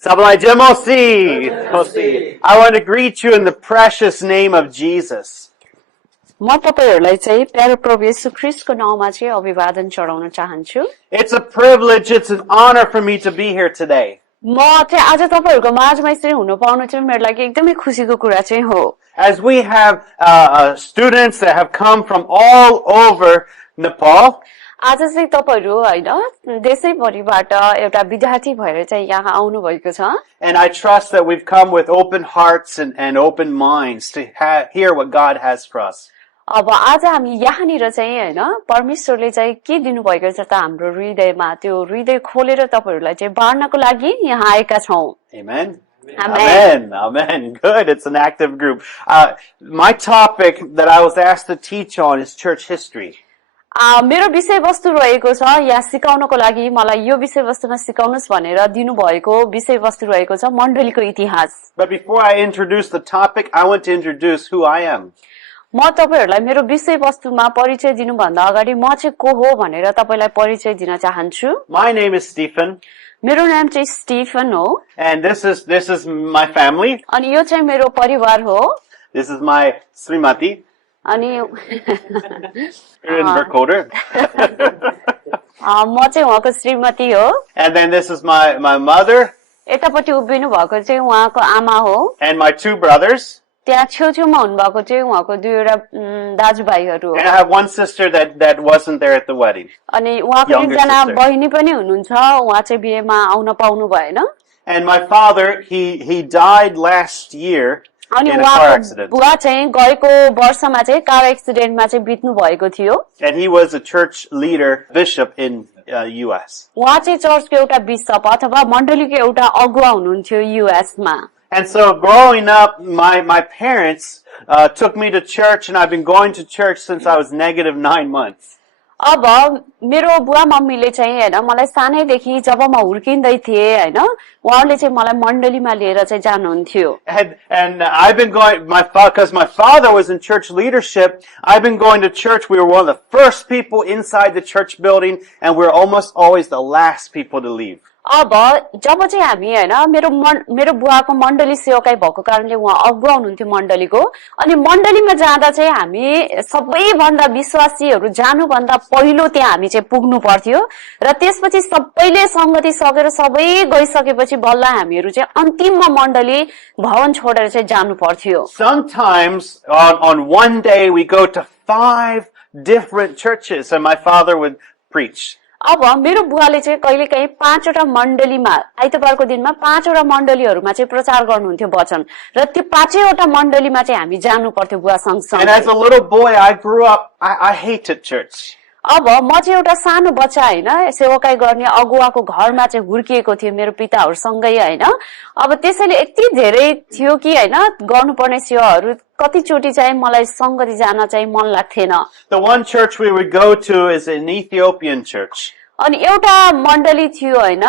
Sabalai Jemosi. I want to greet you in the precious name of Jesus. म तपाईहरुलाई चाहिँ प्यारो प्रभु येशू ख्रीष्टको नाउँमा चाहिँ अभिवादन चढाउन चाहन्छु। It's a privilege, it's an honor for me to be here today. म चाहिँ आज तपाईहरुको माझमा यसरी हुन पाउनु चाहिँ मेरो लागि एकदमै खुसीको कुरा चाहिँ हो। As we have students that have come from all over Nepal, आज चाहिँ तपाईहरु हैन देशैभरिबाट एउटा विद्यार्थी भएर चाहिँ यहाँ आउनु भएको छ। and I trust that we've come with open hearts and open minds to hear what God has for us. अब आज हामी यहाँनिर चाहिँ हैन परमेश्वरले चाहिँ के दिनु भएको छ त हाम्रो हृदयमा त्यो हृदय खोलेर तपाईहरुलाई चाहिँ बाँड्नको लागि यहाँ आएका छौं। Amen. Amen. Amen. Good. It's an active group. My topic that I was asked to teach on is church history. मेरो विषयवस्तु रहेको छ यहाँ सिकाउनको लागि मलाई यो विषयवस्तुमा सिकाउनुस् भनेर दिनु भएको विषयवस्तु रहेको छ मण्डलीको इतिहास। But before I introduce the topic, I want to introduce who I am. म तपाईहरुलाई मेरो विषयवस्तुमा परिचय दिनु भन्दा अगाडि म चाहिँ को हो भनेर तपाईलाई परिचय दिन चाहन्छु। My name is Stephen. मेरो नाम चाहिँ स्टीफन हो। And this is my family. अनि यो चाहिँ मेरो परिवार हो। This is my Srimati. अनि In Verkoder. म चाहिँ उहाँको श्रीमती हो। And then this is my mother. यतापट्टि उभिनु भएको चाहिँ उहाँको आमा हो। And my two brothers. त्यहाँ छेउछेउमा हुनुभएको चाहिँ उहाँको दुईवटा दाजुभाइहरू हो। And I have one sister that wasn't there at the wedding. अनि उहाँको एकजना बहिनी पनि हुनुहुन्छ, उहाँ चाहिँ बिहेमा आउन पाउनु भएन। And my father, he died last year अनि in a car accident. बुवा चाहिँ गएको वर्षमा चाहिँ कार एक्सिडेन्टमा चाहिँ बित्नु भएको थियो। And he was a church leader, bishop in US. उहाँ चाहिँ चर्चको एउटा बिशप अथवा मण्डलीको एउटा अगुवा हुनुहुन्थ्यो युएस मा। And so growing up, my parents took me to church, and I've been going to church since I was -9 months. अब मेरो बुवा मम्मीले चाहिँ हैन मलाई सानैदेखि जब म हुर्किँदै थिए हैन उहाँले चाहिँ मलाई मण्डलीमा लिएर चाहिँ जानुहुन्थ्यो। And I've been going because my father was in church leadership. I've been going to church. We were one of the first people inside the church building, and we're almost always the last people to leave. अब जब चाहिँ हामी हैन मेरो बुवाको मण्डली सेवकाई भएको कारणले उहाँ अगुवा हुनुहुन्थ्यो मण्डलीको अनि मण्डलीमा जाँदा चाहिँ हामी सबैभन्दा विश्वासीहरू जानुभन्दा पहिलो त्यहाँ हामी चाहिँ पुग्नु पर्थ्यो र त्यसपछि सबैले संगति सकेर सबै गइसकेपछि बल्ल हामीहरू चाहिँ अन्तिममा मण्डली भवन छोडेर चाहिँ जानु पर्थ्यो। Sometimes on one day we go to 5 different churches, and my father would preach. अब मेरो बुवाले चाहिँ कहिलेकाहीँ 5वटा मण्डलीमा आइतबारको दिनमा 5वटा मण्डलीहरुमा चाहिँ प्रचार गर्नुहुन्थ्यो वचन र त्यो 5वटा मण्डलीमा चाहिँ हामी जानु पर्थ्यो बुवा सँगसँगै। And as a little boy, I grew up. I hated church. अब म चाहिँ एउटा सानो बच्चा हैन सेवकाई गर्ने अगुवाको घरमा चाहिँ हुर्किएको थिए मेरो पिताहरुसँगै हैन। अब त्यसैले यति धेरै थियो कि हैन गर्नुपर्ने सेवाहरु कतिचोटी चाहिँ मलाई संगति जान चाहिँ मन लाग्थेन। The one church we would go to is an Ethiopian church. अनि एउटा मण्डली थियो हैन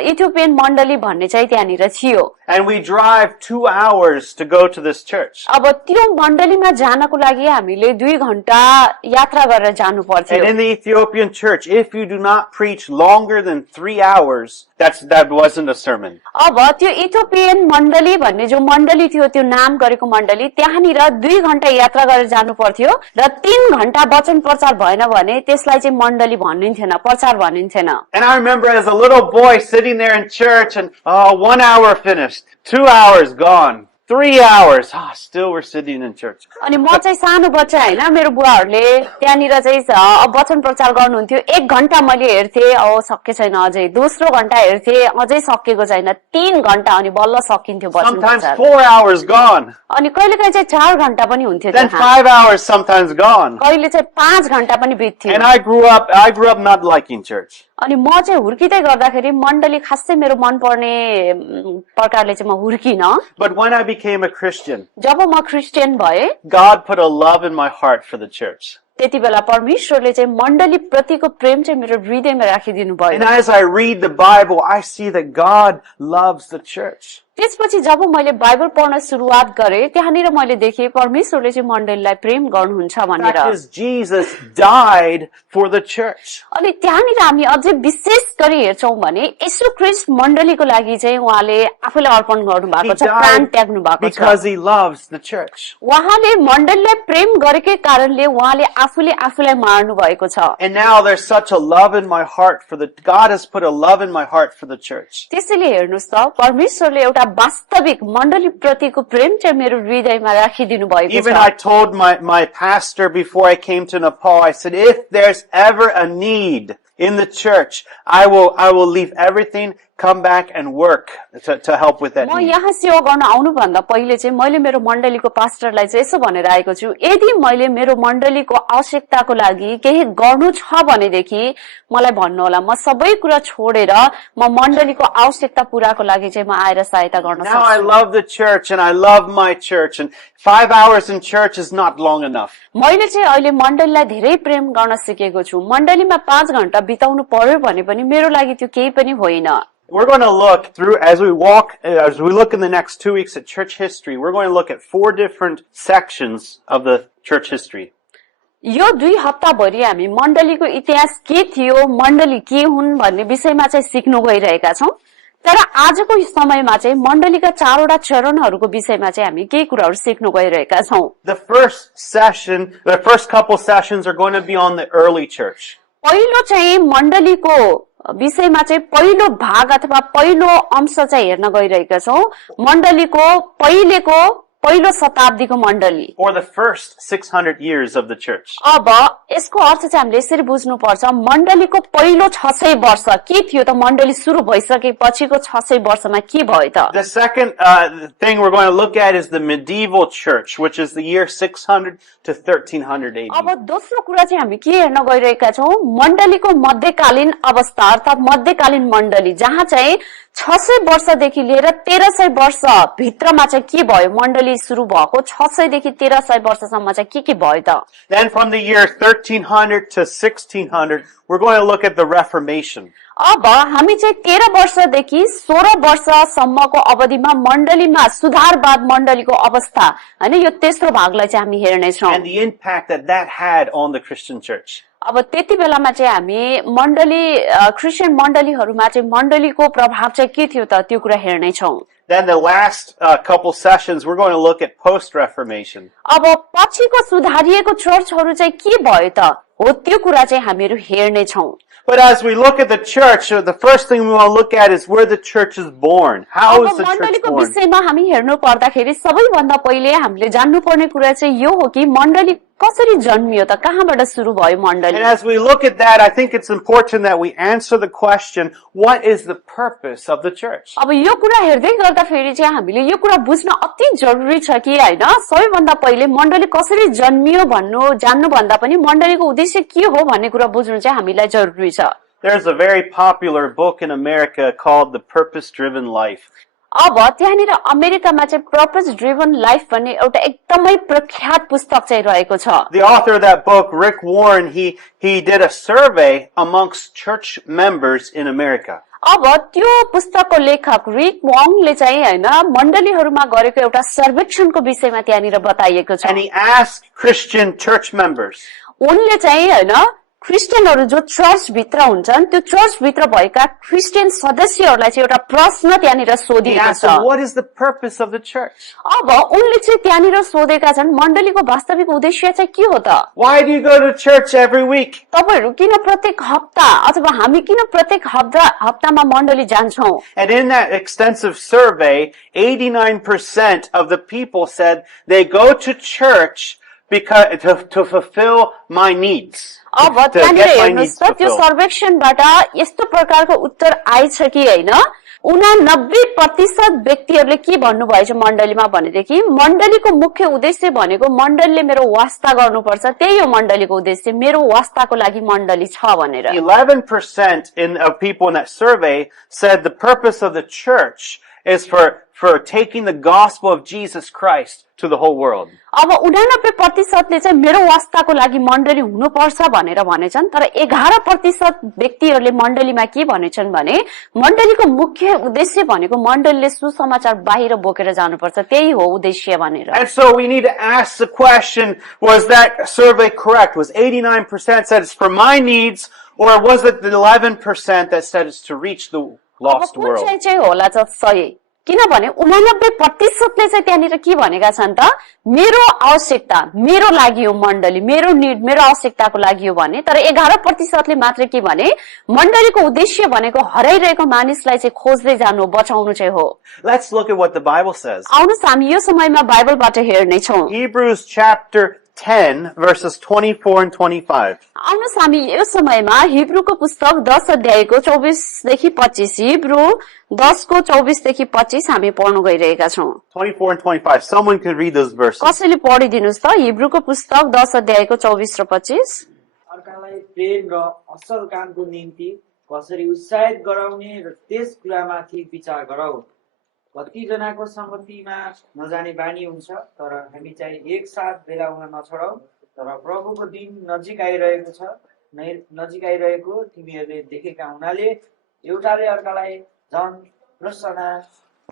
इथियोपियन मण्डली भन्ने चाहिँ त्यहाँनिर थियो। And we drive 2 hours to go to this church. अब त्यो मण्डलीमा जानको लागि हामीले 2 घण्टा यात्रा गरेर जानु पर्थ्यो। And in the Ethiopian church, if you do not preach longer than 3 hours, that wasn't a sermon. अब त्यो इथियोपियन मण्डली भन्ने जो मण्डली थियो त्यो नाम गरेको मण्डली त्यहाँनिर 2 घण्टा यात्रा गरेर जानु पर्थ्यो र 3 घण्टा वचन प्रचार भएन भने त्यसलाई चाहिँ मण्डली भनिन्थेन प्रचार भनिन्थेन। And I remember as a little boy sitting there in church and 1 hour finished, 2 hours gone, 3 hours, still we're sitting in church. अनि म चाहिँ सानो बच्चा हैन मेरो बुवाहरुले त्यहाँनिर चाहिँ वचन प्रचार गर्नुहुन्थ्यो 1 घण्टा मैले हेर्थे सके छैन अझै दोस्रो घण्टा हेर्थे अझै सकेको छैन 3 घण्टा अनि बल्ल सकिन्थ्यो वचन प्रचार। Sometimes 4 hours gone. अनि कहिलेकाहीँ चाहिँ 4 घण्टा पनि हुन्थ्यो Then 5 hours sometimes gone. कहिले चाहिँ 5 घण्टा पनि बित्थ्यो। And I grew up not liking church. अनि म चाहिँ हुर्किदै गर्दाखेरि मण्डली खासै मेरो मन पर्ने प्रकारले चाहिँ म हुर्किन। But when I became a Christian, जब म क्रिस्चियन भए God put a love in my heart for the church. त्यति बेला परमेश्वरले चाहिँ मण्डली प्रतिको प्रेम चाहिँ मेरो हृदयमा राखिदिनु भयो And as I read the Bible, I see that God loves the church. त्यसपछि जब मैले बाइबल पढ्न सुरुवात गरेँ त्यहाँनिर मैले देखेँ परमेश्वरले चाहिँ मण्डलीलाई प्रेम गर्नुहुन्छ भनेर Fact is, Jesus died for the church. अनि त्यहाँनिर हामी अझै विशेष गरी हेर्छौँ भने यीशु ख्रीष्ट मण्डलीको लागि चाहिँ उहाँले आफूलाई अर्पण गर्नु He भएको छ प्राण died त्याग्नु भएको छ because he loves the church. उहाँले मण्डलीलाई प्रेम गरेकै कारणले उहाँले आफूले आफूलाई मार्नु भएको छ And now there's such a love in my heart for the, God has put a love in my heart for the church. त्यसैले हेर्नुहोस् त परमेश्वरले एउटा वास्तविक मण्डली प्रतिको प्रेम चाहिँ मेरो हृदयमा राखिदिनु भएको Even छ I told my pastor before I came to Nepal, I said, if there's ever a need in the church, I will leave everything, come back and work to help with that म need. यहाँ सेवा गर्न आउनुभन्दा पहिले चाहिँ मैले मेरो मण्डलीको पास्टरलाई चाहिँ यसो भनेर आएको छु यदि मैले मेरो मण्डलीको आवश्यकताको लागि केही गर्नु छ भनेदेखि मलाई भन्नुहोला म सबै कुरा छोडेर म मण्डलीको आवश्यकता पुराको लागि चाहिँ म आएर सहायता गर्न Now I सक्छु love the church and I love my church, and 5 hours in church is not long enough. मैले चाहिँ अहिले मण्डलीलाई धेरै प्रेम गर्न सिकेको छु मण्डलीमा 5 घण्टा बिताउनु पर्यो भने पनि मेरो लागि त्यो केही पनि होइन We're going to look through, as we look in the next 2 weeks at church history, we're going to look at 4 different sections of the church history. यो 2 हप्ताभरि हामी मण्डलीको इतिहास के थियो मण्डली के हुन् भन्ने विषयमा चाहिँ सिक्नु गइरहेका छौं तर आजको समयमा चाहिँ मण्डलीका 4 वटा चरणहरूको विषयमा चाहिँ हामी केही कुराहरू सिक्नु गइरहेका छौं The first couple sessions are going to be on the early church. पहिलो चाहिँ मण्डलीको विषयमा चाहिँ पहिलो भाग अथवा पहिलो अंश चाहिँ हेर्न गइरहेका छौं मण्डलीको पहिलो शताब्दीको मण्डली Or the first 600 years of the church. अब यसको अर्थ चाहिँ हामीले यसरी बुझ्नुपर्छ मण्डलीको पहिलो 600 वर्ष के थियो त मण्डली सुरु भइसकेपछिको 600 वर्षमा के भयो त The second thing we're going to look at is the medieval church, which is the year 600 to 1300 AD. अब दोस्रो कुरा चाहिँ हामी के हेर्न गइरहेका छौं मण्डलीको मध्यकालीन अवस्था अर्थात मध्यकालीन मण्डली जहाँ चाहिँ 600 वर्षदेखि लिएर 1300 वर्ष भित्रमा चाहिँ के भयो मण्डली सुरु भएको 600 देखि 1300 वर्षसम्म चाहिँ के भयो त Then from the year 1300 to 1600, we're going to look at the Reformation. अब हामी चाहिँ 13 वर्षदेखि 16 वर्षसम्मको अवधिमा मण्डलीमा सुधारवाद मण्डलीको अवस्था हैन यो तेस्रो भागलाई चाहिँ हामी हेर्ने छौं And the impact that had on the Christian church. अब त्यति बेलामा चाहिँ हामी मण्डली क्रिस्चियन मण्डलीहरुमा चाहिँ मण्डलीको प्रभाव चाहिँ के थियो त त्यो कुरा हेर्ने छौं Then the last couple sessions, we're going to look at post-Reformation. अब पछिको सुधारिएको चर्चहरु चाहिँ के भयो त हो त्यो कुरा चाहिँ हामीहरु हेर्ने छौं But as we look at the church, the first thing we want to look at is where the church is born. How is the church मण्डलीको born? विषयमा हामी हेर्नु पर्दाखेरि सबैभन्दा पहिले हामीले जान्नुपर्ने कुरा चाहिँ यो हो कि मण्डली कसरी जन्मियो त कहाँबाट सुरु भयो मण्डली And as we look at that, I think it's important that we answer the question, what is the purpose of the church? अब यो कुरा हेर्दै गर्दाखेरि चाहिँ हामीले यो कुरा बुझ्न अति जरुरी छ कि हैन सबैभन्दा पहिले मण्डली कसरी जन्मियो भन्नु जान्नु भन्दा पनि मण्डलीको उद्देश्य के हो भन्ने कुरा बुझ्नु चाहिँ हामीलाई जरुरी छ There's a very popular book in America called The Purpose-Driven Life. अब त्यहाँनिर अमेरिकामा चाहिँ पर्पस ड्रिभन लाइफ भन्ने एउटा एकदमै प्रख्यात पुस्तक चाहिँ रहेको छ The author of that book, Rick Warren, he did a survey amongst church members in America. अब त्यो पुस्तकको लेखक रिक वङले चाहिँ हैन मण्डलीहरुमा गरेको एउटा सर्वेक्षणको विषयमा त्यहाँनिर बताइएको छ And he asked Christian church members, उनले चाहिँ हैन क्रिस्चियनहरु जो चर्च भित्र हुन्छन् त्यो चर्च भित्र भएका क्रिस्चियन सदस्यहरुलाई चाहिँ एउटा प्रश्न त्यहाँनिर he सोधिएको asked छ them, what is the purpose of the church? अब उनले चाहिँ त्यहाँनिर सोधेका छन् मण्डलीको वास्तविक उद्देश्य चाहिँ के हो त Why do you go to church every week? तपाईहरु किन प्रत्येक हप्ता अथवा हामी किन प्रत्येक हप्तामा मण्डली जान्छौं And in that extensive survey, 89% of the people said they go to church because to fulfill my needs. अब To त्यहाँनिर get my हेर्नुहोस् needs त त्यो fulfilled. सर्वेक्षणबाट यस्तो प्रकारको उत्तर आएछ कि हैन 89% व्यक्तिहरुले के भन्नुभएछ मण्डलीमा भनेदेखि मण्डलीको मुख्य उद्देश्य भनेको मण्डलीले मेरो वास्ता गर्नुपर्छ त्यही हो मण्डलीको उद्देश्य मेरो वास्ताको लागि मण्डली छ भनेर 11% of people in that survey said the purpose of the church is for taking the gospel of Jesus Christ to the whole world. अब 89% चाहिँ मेरो वास्ताको लागि मण्डली हुनुपर्छ भनेर भनेछन्, तर 11% व्यक्तिहरूले मण्डलीमा के भनेछन् भने मण्डलीको मुख्य उद्देश्य भनेको मण्डलीले सुसमाचार बाहिर बोकेर जानुपर्छ, त्यही हो उद्देश्य भनेर। And so we need to ask the question, was that survey correct? Was 89% said it's for my needs, or was it the 11% that said it's to reach the lost अब world? कुन चाहिँ होला त सही? किनभने 89%ले चाहिँ त्यहाँनिर के भनेका छन् त, मेरो आवश्यकता मेरो लागि हो मण्डली, मेरो निड मेरो आवश्यकताको लागि हो भने, तर 11%ले मात्र के भने मण्डलीको उद्देश्य भनेको हराइरहेको मानिसलाई चाहिँ खोज्दै जानु, बचाउनु चाहिँ हो। Let's look at what the Bible says. आउनुस् हामी यो समयमा बाइबलबाट हेर्ने छौं। Hebrews chapter 10 verses 24 and 25. आउनुस् हामी यो समयमा हिब्रूको पुस्तक 10 अध्यायको 24 देखि 25, हिब्रू 10 को 24 देखि 25 हामी पढ्न गइरहेका छौं। 24 and 25. Someone can read those verses. कसैले पढिदिनुस् त हिब्रूको पुस्तक 10 अध्यायको 24 र 25। अर्कालाई प्रेम र असल कामको निम्ति कसरी उत्साहित गराउने र त्यस कुरामाथि विचार गरौँ। कतिजनाको सम्मतिमा नजाने बानी हुन्छ, तर हामी चाहिँ एकसाथ भेला हुन नछोडौँ। तर प्रभुको दिन नजिक आइरहेको छ, नजिक आइरहेको तिमीहरूले देखेका हुनाले एउटाले अर्कालाई झन् प्रसन्ना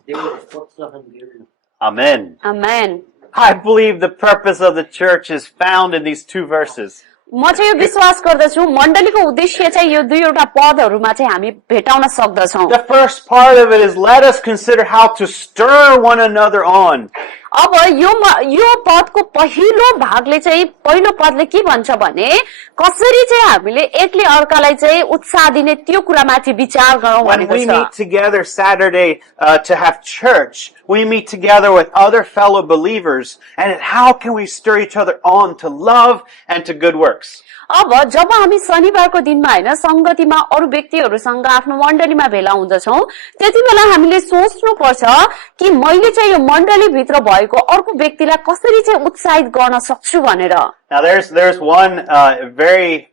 देऊ। Amen. Amen. I believe the purpose of the church is found in these two verses. म चाहिँ यो विश्वास गर्दछु मण्डलीको उद्देश्य चाहिँ यो दुईवटा पदहरूमा चाहिँ हामी भेटाउन सक्दछौं। The first part of it is let us consider how to stir one another on. अब यो पदको पहिलो भागले चाहिँ पहिलो पदले के भन्छ भने कसरी चाहिँ हामीले एकले अर्कालाई चाहिँ उत्साह दिने त्यो कुरामाथि विचार गरौँ When भनेको we छ। meet together Saturday to have church, we meet together with other fellow believers, and how can we stir each other on to love and to good works? अब जब हामी शनिबारको दिनमा हैन संगतिमा अरु व्यक्तिहरुसँग आफ्नो मण्डलीमा भेला हुँदछौं, त्यतिबेला हामीले सोच्नु पर्छ कि मैले चाहिँ यो मण्डली भित्र भएको अर्को व्यक्तिलाई कसरी चाहिँ उत्साहित गर्न सक्छु भनेर। Now there's one very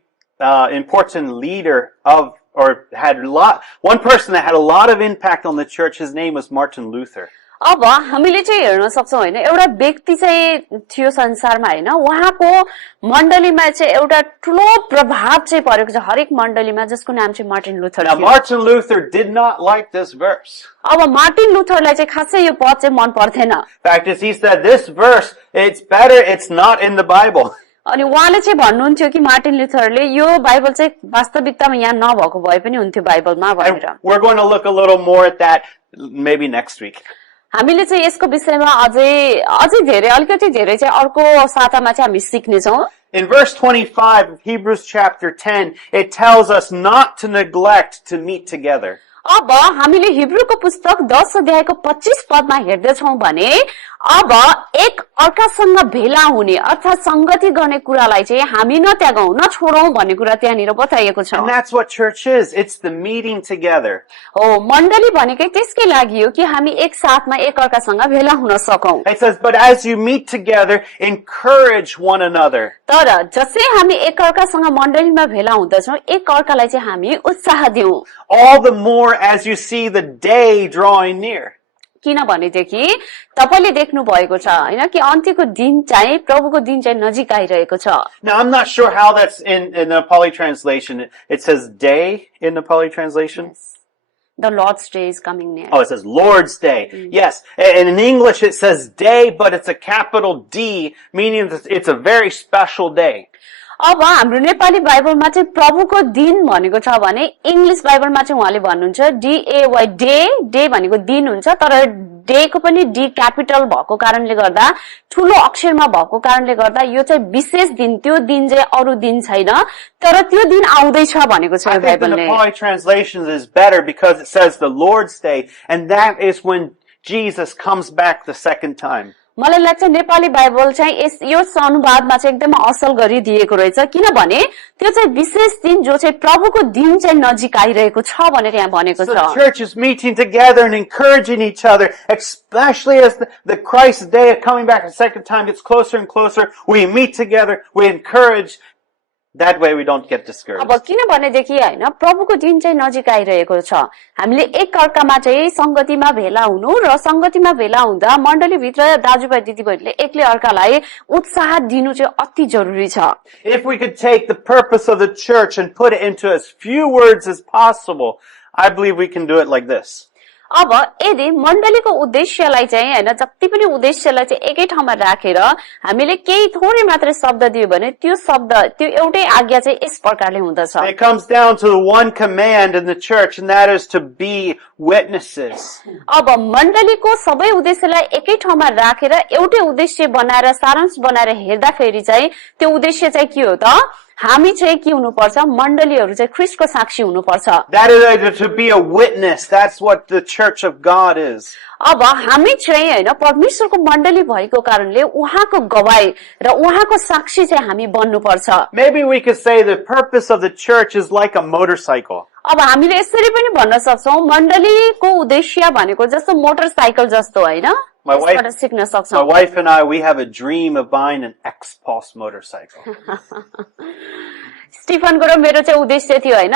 important leader of, or one person that had a lot of impact on the church. His name was Martin Luther. अब हामीले चाहिँ हेर्न सक्छौं हैन, एउटा व्यक्ति चाहिँ थियो संसारमा हैन, उहाँको मण्डलीमा चाहिँ एउटा ठूलो प्रभाव चाहिँ परेको छ हरेक मण्डलीमा, जसको नाम चाहिँ मार्टिन लुथर Now थियो। Martin Luther did not like this verse. अब मार्टिन लुथरलाई चाहिँ खासै यो पद चाहिँ मन पर्थेन। In fact, as he said, this verse, it's better it's not in the Bible. अनि उहाँले चाहिँ भन्नुहुन्थ्यो कि मार्टिन लुथरले यो बाइबल चाहिँ वास्तविकतामा यहाँ नभएको भए पनि हुन्थ्यो बाइबलमा भनेर। And we're going to look a little more at that maybe next week. हामीले चाहिँ यसको विषयमा अझै धेरै अलिकति धेरै चाहिँ अर्को सातामा चाहिँ हामी सिक्ने छौं। In verse 25 of Hebrews chapter 10, it tells us not to neglect to meet together. अब हामीले हिब्रूको पुस्तक 10 अध्यायको 25 पदमा हेर्दैछौं भने अब एक अर्कासँग भेला हुने अर्थात संगति गर्ने कुरालाई चाहिँ हामी नत्यागौं नछोडौं भन्ने कुरा त्यहाँनिर बताइएको छ। And that's what church is. It's the meeting together. हो, मण्डली भनेकै त्यसकै लागि हो कि हामी एक साथमा एक अर्कासँग भेला हुन सकौं। It says, but as you meet together, encourage one another. तर जसै हामी एक अर्कासँग मण्डलीमा भेला हुँदछौं, एक अर्कालाई चाहिँ हामी उत्साह दिउँ। All the more as you see the day drawing near. किनभनेदेखि तपाईले देख्नु भएको छ हैन कि अन्त्यको दिन चाहिँ प्रभुको दिन चाहिँ नजिक आइरहेको छ। Now, I'm not sure how that's in the Pali translation. It says day in the Pali translation. Yes. The Lord's day is coming near. Oh, it says Lord's Day. Yes. And in English it says day, but it's a capital D, meaning that it's a very special day. अब हाम्रो नेपाली बाइबलमा चाहिँ प्रभुको दिन भनेको छ भने English बाइबलमा चाहिँ उहाँले भन्नुहुन्छ DAY डे भनेको दिन हुन्छ, तर डे को पनि डी क्यापिटल भएको कारणले गर्दा ठूलो अक्षरमा भएको कारणले गर्दा यो चाहिँ विशेष दिन, त्यो दिन चाहिँ अरु दिन छैन, तर त्यो दिन आउँदै छ भनेको छ I think the बाइबलले। Nepali translation is better because it says the Lord's Day, and that is when Jesus comes back the second time. मलाई लाग्छ नेपाली बाइबल चाहिँ यो अनुवादमा चाहिँ एकदमै असल गरिदिएको रहेछ, किनभने त्यो चाहिँ विशेष दिन जो चाहिँ प्रभुको दिन चाहिँ नजिक आइरहेको छ भनेर यहाँ भनेको So छ। the church is meeting together and encouraging each other, especially as the Christ's day of coming back a second time gets closer and closer. We meet together, we encourage That way we don't get discouraged. अब किनभनेदेखि होइन प्रभुको दिन चाहिँ नजिक आइरहेको छ हामीले एक अर्कामा चाहिँ संगतिमा भेला हुनु र संगतिमा भेला हुँदा मण्डलीभित्र दाजुभाइ दिदीबहिनीले एकले अर्कालाई उत्साह दिनु चाहिँ अति जरुरी छ If we could take the purpose of the church and put it into as few words as possible, I believe we can do it like this. अब यदि मण्डलीको उद्देश्यलाई चाहिँ होइन जति पनि उद्देश्यलाई चाहिँ एकै ठाउँमा राखेर हामीले केही थोरै मात्रै शब्द दियो भने त्यो एउटै आज्ञा चाहिँ यस प्रकारले हुँदछ It comes down to the one command in the church, and that is to be witnesses. अब मण्डलीको सबै उद्देश्यलाई एकै ठाउँमा राखेर एउटै उद्देश्य बनाएर सारांश बनाएर हेर्दाखेरि चाहिँ त्यो उद्देश्य चाहिँ के हो त हामी चाहिँ के हुनुपर्छ मण्डलीहरू चाहिँ ख्रीष्टको साक्षी हुनुपर्छ That is to be a witness. That's what the church of God is. अब हामी चाहिँ होइन परमेश्वरको मण्डली भएको कारणले उहाँको गवाई र उहाँको साक्षी चाहिँ हामी बन्नुपर्छ Maybe we could say the purpose of the church is like a motorcycle. अब हामीले यसरी पनि भन्न सक्छौं मण्डलीको उद्देश्य भनेको जस्तो मोटरसाइकल जस्तो होइन यसबाट सिक्न My सक्छौं wife and I, we have a dream of buying an X-Pulse motorcycle. स्टिफनको र मेरो चाहिँ उद्देश्य थियो होइन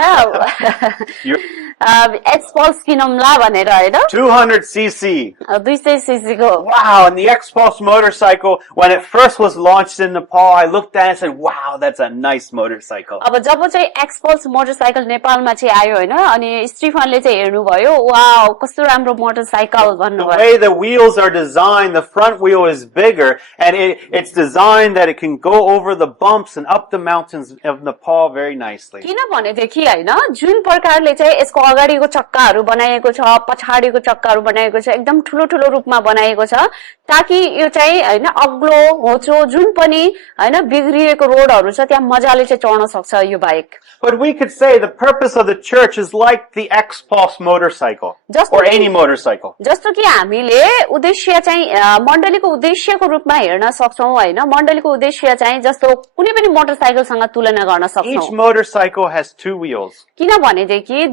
एक्सपल्स किनौँला भनेर होइन 200cc. 200 सीसीको Wow, and the X-Pulse motorcycle, when it first was launched in Nepal, I looked at it and said, wow, that's a nice motorcycle. अब जब चाहिँ एक्सपल्स मोटरसाइकल नेपालमा चाहिँ आयो होइन अनि स्टिफनले चाहिँ हेर्नुभयो वाउ कस्तो राम्रो मोटरसाइकल The भन्नुभयो way the wheels are designed, the front wheel is bigger, and it's designed that it can go over the bumps and up the mountains of Nepal very nicely. किनभनेदेखि होइन जुन प्रकारले चाहिँ यसको अगाडिको चक्काहरू बनाइएको छ पछाडिको चक्काहरू बनाइएको छ एकदम ठुलो ठुलो रूपमा बनाइएको छ ताकि यो चाहिँ होइन अग्लो होचो जुन पनि होइन बिग्रिएको रोडहरू छ त्यहाँ मजाले चाहिँ चढ्न सक्छ यो bike But we could say the purpose of the church is like the X-Pulse motorcycle, or any motorcycle. जस्तो कि हामीले उद्देश्य चाहिँ मण्डलीको उद्देश्यको रूपमा हेर्न सक्छौं होइन मण्डलीको उद्देश्य चाहिँ जस्तो कुनै पनि मोटरसाइकलसँग तुलना गर्न सक्छौं Each motorcycle has two wheels. किनभनेदेखि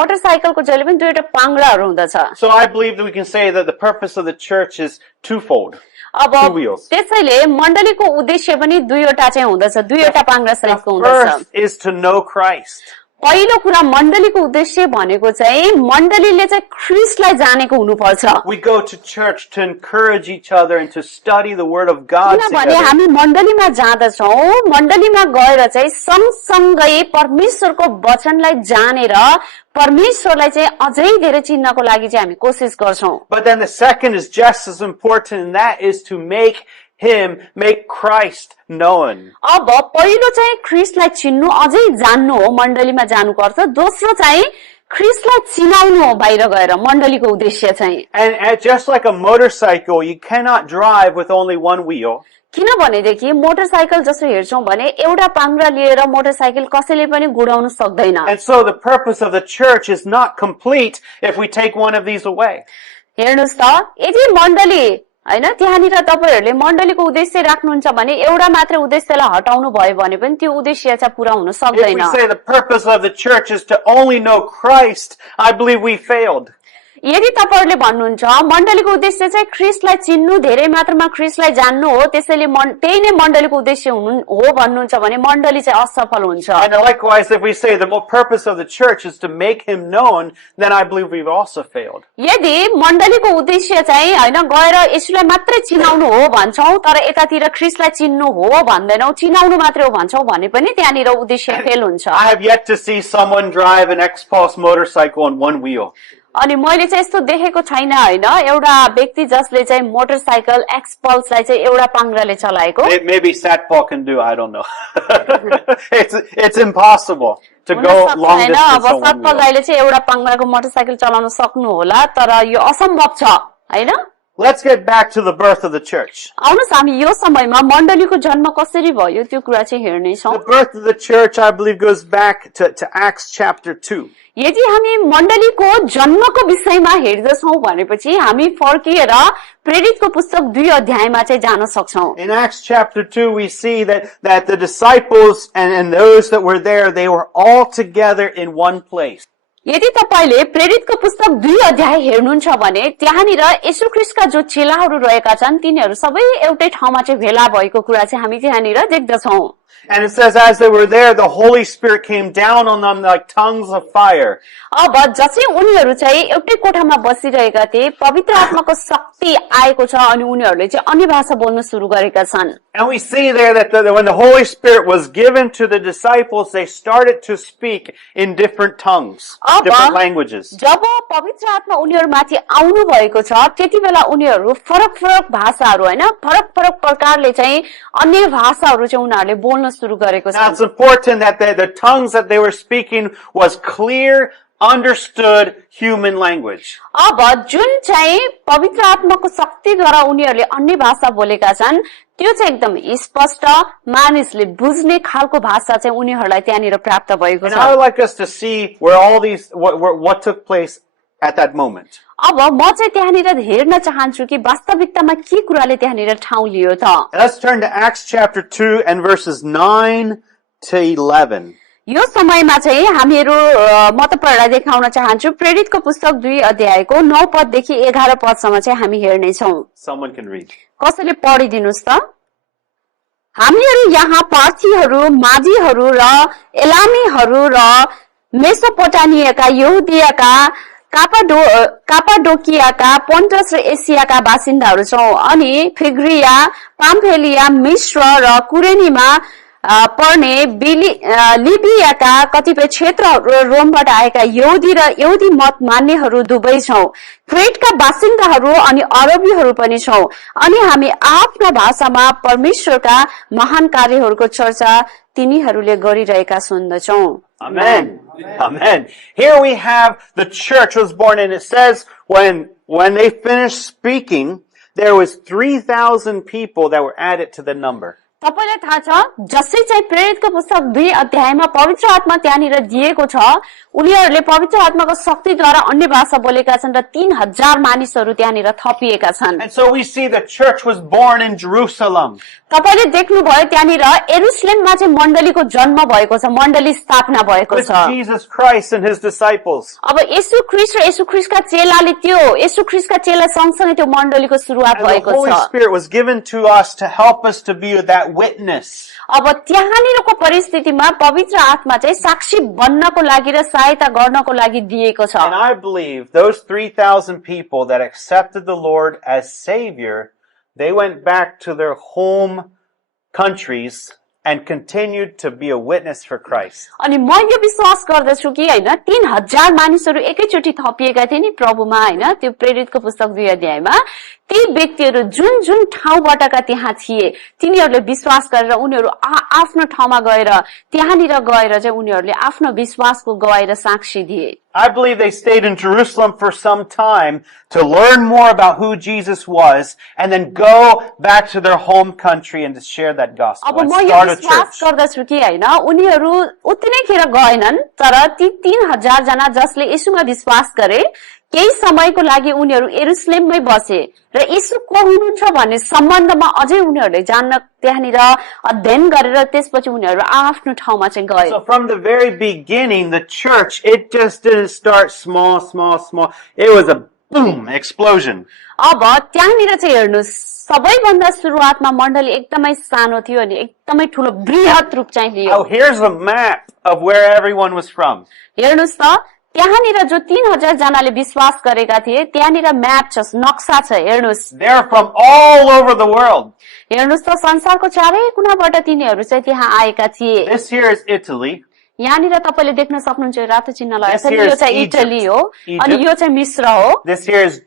मोटरसाइकलको जहिले पनि दुईवटा पाङ्ग्राहरू हुँदछ So I believe that we can say that the purpose of the church is twofold. अब त्यसैले मण्डलीको उद्देश्य पनि दुईवटा चाहिँ हुँदछ दुईवटा पाङ्ग्रा सहितको हुँदछ First is to know Christ. पहिलो कुरा मण्डलीको उद्देश्य भनेको चाहिँ मण्डलीले चाहिँ ख्रीष्टलाई जानेको हुनुपर्छ We go to church to encourage each other and to study the Word of God किनभने together. हामी मण्डलीमा जाँदछौं मण्डलीमा गएर चाहिँ सँगसँगै परमेश्वरको वचनलाई जानेर परमेश्वरलाई चाहिँ अझै धेरै चिन्नको लागि चाहिँ हामी कोसिस गर्छौं But then the second is just as important, and that is to make Christ known. अब पहिलो चाहिँ ख्रीष्टलाई चिन्नु अझै जान्नु हो मण्डलीमा जानुपर्छ दोस्रो चाहिँ ख्रीष्टलाई चिनाउनु हो बाहिर गएर मण्डलीको उद्देश्य चाहिँ And just like a motorcycle, you cannot drive with only one wheel. किनभनेदेखि मोटरसाइकल जस्तो हेर्छौं भने एउटा पाङ्ग्रा लिएर मोटरसाइकल कसैले पनि गुडाउन सक्दैन And so the purpose of the church is not complete if we take one of these away. हेर्नुस् त यदि मण्डली हैन त्यहाँनिर तपाईहरुले मण्डलीको उद्देश्य राख्नुहुन्छ भने एउटा मात्र उद्देश्यलाई हटाउनु भयो भने पनि त्यो उद्देश्य चाहिँ पूरा हुन If सक्दैन we say the purpose of the church is to only know Christ, I believe we failed. यदि तपाईहरुले भन्नुहुन्छ मण्डलीको उद्देश्य चाहिँ ख्रीष्टलाई चिन्नु धेरै मात्रामा ख्रीष्टलाई जान्नु हो त्यसैले त्यही नै मण्डलीको उद्देश्य हो भन्नुहुन्छ भने मण्डली चाहिँ असफल हुन्छ And likewise, if we say the purpose of the church is to make him known, then I believe we've also failed. यदि मण्डलीको उद्देश्य चाहिँ हैन गएर यसलाई मात्रै चिनाउनु हो भन्छौं तर यतातिर ख्रीष्टलाई चिन्नु हो भन्दैनौ चिनाउनु मात्रै हो भन्छौं भने पनि त्यहाँनिर उद्देश्य फेल हुन्छ I have yet to see someone drive an X-Pulse motorcycle on one wheel. अनि मैले चाहिँ यस्तो देखेको छैन हैन एउटा व्यक्ति जसले चाहिँ मोटरसाइकल एक्सपल्सलाई चाहिँ एउटा पाङ्ग्राले चलाएको Maybe Satpal can do, I don't know. It's impossible to go long हैन distance अब on one सत्पल wheel. दाइले चाहिँ एउटा पाङ्ग्राको मोटरसाइकल चलाउन सक्नु होला तर यो असम्भव छ हैन Let's get back to the birth of the church. आउनुस् हामी यो समयमा मण्डलीको जन्म कसरी भयो त्यो कुरा चाहिँ हेर्ने छौं The birth of the church, I believe, goes back to Acts chapter 2. यदि हामी मण्डलीको जन्मको विषयमा हेर्दछौं भनेपछि हामी फर्किएर प्रेरितको पुस्तक 2 अध्यायमा चाहिँ जान सक्छौं In Acts chapter 2, we see that the disciples and those that were there, they were all together in one place. यदि तपाईले प्रेरितको पुस्तक 2 अध्याय हेर्नुहुन्छ भने त्यहाँनिर येशू ख्रीष्टका जो चेलाहरू रहेका छन् तिनीहरू सबै एउटै ठाउँमा चाहिँ भेला भएको कुरा चाहिँ हामी त्यहाँनिर देख्दछौं And it says, as they were there, the Holy Spirit came down on them like tongues of fire. अब जसै उनीहरू चाहिँ एउटै कोठामा बसिरहेका थिए पवित्र आत्माको शक्ति आएको छ अनि उनीहरूले चाहिँ अन्य भाषा बोल्न सुरु गरेका छन् And we see there that when the Holy Spirit was given to the disciples, they started to speak in different tongues, different languages. जब पवित्र आत्मा उनीहरूमाथि आउनु भएको छ त्यति बेला उनीहरू फरक फरक भाषाहरू हैन फरक फरक प्रकारले चाहिँ अन्य भाषाहरू चाहिँ उनीहरूले बोल्न सुरु गरेको Now छ it's important that the tongues that they were speaking was clear, understood human language. अब जुन चाहिँ पवित्र आत्माको शक्तिद्वारा उनीहरूले अन्य भाषा बोलेका छन् त्यो चाहिँ एकदम स्पष्ट मानिसले बुझ्ने खालको भाषा चाहिँ उनीहरूलाई त्यहाँनिर प्राप्त भएको And छ I would like us to see where all these, what took place at that moment. अब म चाहिँ त्यहाँनिर हेर्न चाहन्छु कि वास्तविकतामा के कुराले त्यहाँनिर ठाउँ लियो त Let's turn to Acts chapter 2 and verses 9 to 11. यो समयमा चाहिँ हामीहरू म तपाईहरुलाई देखाउन चाहन्छु प्रेरितको पुस्तक 2 अध्यायको 9 पददेखि 11 पदसम्म चाहिँ हामी हेर्ने छौं Someone can read. कसैले पढिदिनुस् त हामीहरू यहाँ पार्थीहरू माजीहरू र एलामीहरू र मेसोपोटामियाका यहुदियाका कापाडोकियाका पोन्टस र एसियाका बासिन्दाहरू छौं अनि फिग्रिया पाम्फेलिया मिश्र र कुरेनीमा पर्ने लिबियाका कतिपय क्षेत्रहरू रोमबाट आएका यहुदी र यहुदी मत मान्नेहरू दुवै छौं क्रेटका बासिन्दाहरू अनि अरबीहरू पनि छौं अनि हामी आफ्ना भाषामा परमेश्वरका महान कार्यहरूको चर्चा तिनीहरूले गरिरहेका सुन्दछौं Amen. Amen. Here we have the church was born, and it says when they finished speaking, there was 3,000 people that were added to the number. तपाईलाई थाहा छ जसै चाहिँ प्रेरितको पुस्तक 2 अध्यायमा पवित्र आत्मा त्यहाँनिर दिएको छ उनीहरूले पवित्र आत्माको शक्तिद्वारा अन्य भाषा बोलेका छन् र 3,000 मानिसहरू त्यहाँनिर थपिएका छन् And so we see the church was born in Jerusalem. तपाईले देख्नुभयो त्यहाँनिर यरुशलेममा चाहिँ मण्डलीको जन्म भएको छ मण्डली स्थापना भएको With छ Jesus Christ and his disciples. अब येशू ख्रीष्ट र येशू ख्रीष्टका चेलाले त्यो येशू ख्रीष्टका चेला सँगसँगै त्यो मण्डलीको सुरुवात And the भएको Holy छ Spirit was given to us to help us to be that witness. अब त्यहाँनिरको परिस्थितिमा पवित्र आत्मा चाहिँ साक्षी बन्नको लागि र सहायता गर्नको लागि दिएको छ And I believe those 3,000 people that accepted the Lord as Savior, they went back to their home countries and continued to be a witness for Christ. अनि म यो विश्वास गर्दछु कि हैन 3,000 मानिसहरू एकैचोटी थपिएका थिए नि प्रभुमा हैन त्यो प्रेरितको पुस्तक 2 अध्यायमा ती व्यक्तिहरू जुन जुन ठाउँबाटका त्यहाँ थिए तिनीहरूले विश्वास गरेर उनीहरू आफ्नो ठाउँमा गएर त्यहाँनिर गएर चाहिँ उनीहरूले आफ्नो विश्वासको गएर साक्षी दिए I believe they stayed in Jerusalem for some time to learn more about who Jesus was and then go back to their home country and to share that gospel अब and म यो start a विश्वास church. गर्दछु कि हैन उनीहरू उति नै खेर गएनन् तर ती 3,000 जना जसले येशूमा विश्वास गरे केही समयको लागि उनीहरू यरुशलेममै बसे र येशू को हुनुहुन्छ भन्ने सम्बन्धमा अझै उनीहरूले जान्न त्यहाँनिर अध्ययन गरेर त्यसपछि उनीहरू आफ्नो ठाउँमा चाहिँ गए So from the very beginning, the church, it just didn't start small. It was a boom, explosion. अब त्यहाँनिर चाहिँ हेर्नुस् सबैभन्दा सुरुवातमा मण्डली एकदमै सानो थियो अनि एकदमै ठूलो बृहत रूप चाहिँ लियो Oh, here's a map of where everyone was from. हेर्नुस् त त्यहाँनिर जो 3,000 जनाले विश्वास गरेका थिए त्यहाँनिर म्याप छ नक्सा छ हेर्नुस् They're from all over the world. हेर्नुस् त संसारको चारै कुनाबाट तिनीहरू चाहिँ त्यहाँ आएका थिए This here is Italy. यहाँनिर तपाईले देख्न सक्नुहुन्छ रातो चिन्ह लगाएको छ This here यो is चाहिँ Egypt. इटली हो Egypt. अनि यो चाहिँ मिस्र हो This here is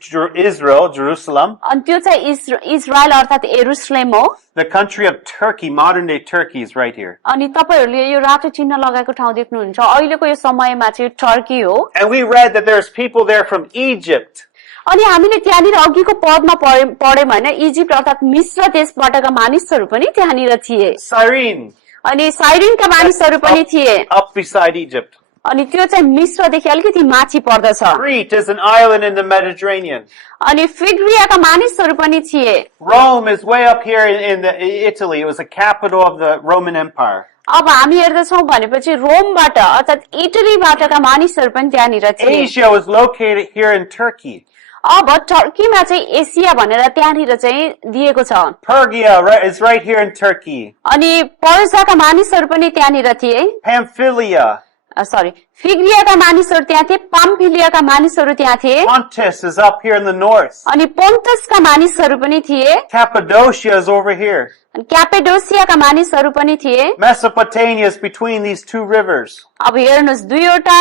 Israel, Jerusalem. अनि त्यो चाहिँ इजरायल अर्थात यरुशलेम हो The country of Turkey, modern day Turkey is right here. अनि तपाईहरुले यो रातो चिन्ह लगाएको ठाउँ देख्नुहुन्छ अहिलेको यो समयमा चाहिँ टर्की हो And we read that there's people there from Egypt. अनि हामीले त्यहाँनिर अघिको पदमा पढ्यौं हैन इजिप्ट अर्थात मिस्र देशबाटका मानिसहरू पनि त्यहाँनिर थिए Cyrene, अनि साइरिनका मानिसहरू पनि थिए up beside Egypt. अनि त्यो चाहिँ मिस्रदेखि अलिकति माथि पर्दछ Crete is an island in the Mediterranean. अनि फिग्रियाका मानिसहरू पनि थिए Rome is way up here in Italy. It was the capital of the Roman Empire. अब हामी हेर्दछौं भनेपछि रोमबाट अर्थात इटलीबाटका मानिसहरू पनि त्यहाँनिर थिए Asia was located here in Turkey. अब टर्कीमा चाहिँ एसिया भनेर त्यहाँनिर चाहिँ दिएको छ। Pergia is right here in Turkey. अनि पर्साका मानिसहरू पनि त्यहाँनिर थिए। Pamphylia. फिग्रियाका मानिसहरू त्यहाँ थिए, पाम्फिलियाका मानिसहरू त्यहाँ थिए। Pontus is up here in the north. अनि पोन्टसका मानिसहरू पनि थिए। Cappadocia is over here. अनि क्यापेडोसियाका मानिसहरू पनि थिए। Mesopotamia is between these two rivers. अब हेर्नुहोस्, दुईवटा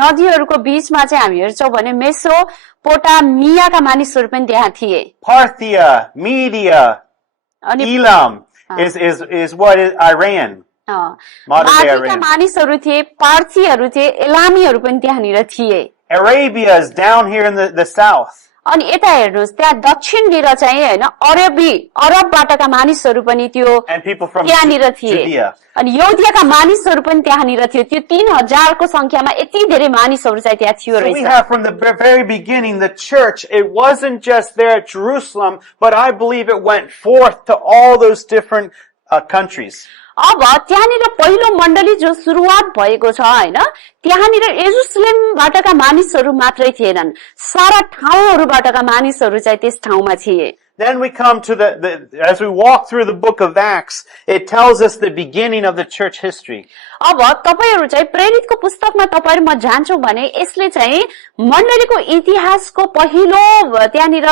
नदीहरूको बीचमा चाहिँ हामी हेर्छौँ भने मेसोपोटामियाका मानिसहरू पनि त्यहाँ थिए। Parthia, Media, अनि Elam is what is Iran. Modern day माथिका Iran. मानिसहरू थिए, पार्थीहरू थिए, एलामीहरू पनि त्यहाँनिर थिए। Arabia is down here in the south. अनि यता हेर्नुहोस्, त्यहाँ दक्षिणतिर चाहिँ हैन अरबबाटका मानिसहरू पनि त्यो And people from त्यहाँनिर थिए। Judea. अनि यहुदियाका मानिसहरू पनि त्यहाँनिर थियो। त्यो 3000 को संख्यामा यति धेरै मानिसहरू चाहिँ त्यहाँ थियो So we रहेछ। have from the very beginning, the church, it wasn't just there at Jerusalem, but I believe it went forth to all those different countries. अब त्यहाँनिर पहिलो मण्डली जो सुरुवात भएको छ हैन, त्यहाँनिर यरुसलेमबाटका मानिसहरू मात्रै थिएनन्, सारा ठाउँहरूबाटका मानिसहरू चाहिँ त्यस ठाउँमा थिए। Then we come to as we walk through the book of Acts, it tells us the beginning of the church history. अब तपाईहरु चाहिँ प्रेरितको पुस्तकमा तपाईहरु म जान्छौ भने यसले चाहिँ मण्डलीको इतिहासको त्यहाँनिर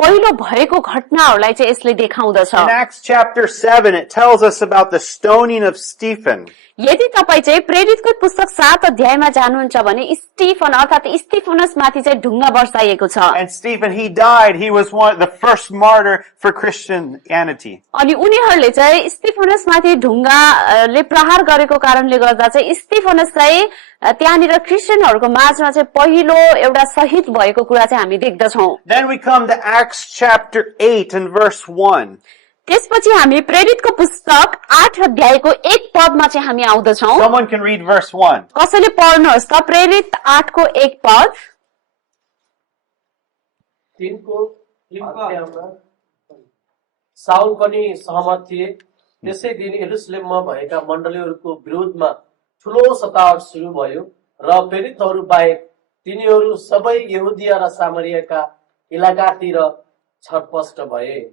पहिलो भएको घटनाहरूलाई चाहिँ यसले देखाउँदछ। In Acts chapter 7, it tells us about the stoning of Stephen. यदि तपाई चाहिँ प्रेरितको पुस्तक 7 अध्यायमा जानुहुन्छ भने स्टीफन अर्थात स्टीफनस माथि चाहिँ ढुङ्गा बर्साइएको छ। And Stephen, he died. He was the first martyr for Christianity. अनि उनीहरूले चाहिँ स्टीफनस माथि ढुङ्गाले प्रहार गरेको कारणले गर्दा चाहिँ स्टीफनस चाहिँ त्यहाँनिर क्रिस्चियनहरूको माझमा चाहिँ पहिलो एउटा शहीद भएको कुरा चाहिँ हामी देख्दछौँ। Then we come to Acts chapter 8 and verse 1. त्यसपछि हामी प्रेरितको पुस्तक 8 अध्यायको 1 पदमा चाहिँ हामी आउँदछौँ। Someone can read verse 1. कसैले पढ्नुहोस् त प्रेरित 8 को 1 पद। साउल पनि सहमत थिए। त्यसै दिन यरुशलेममा भएका मण्डलीहरूको विरोधमा ठूलो सतावट सुरु भयो र प्रेरितहरू बाहेक तिनीहरू सबै यहुदिया र सामरियाका इलाकातिर छटपस्ट भए।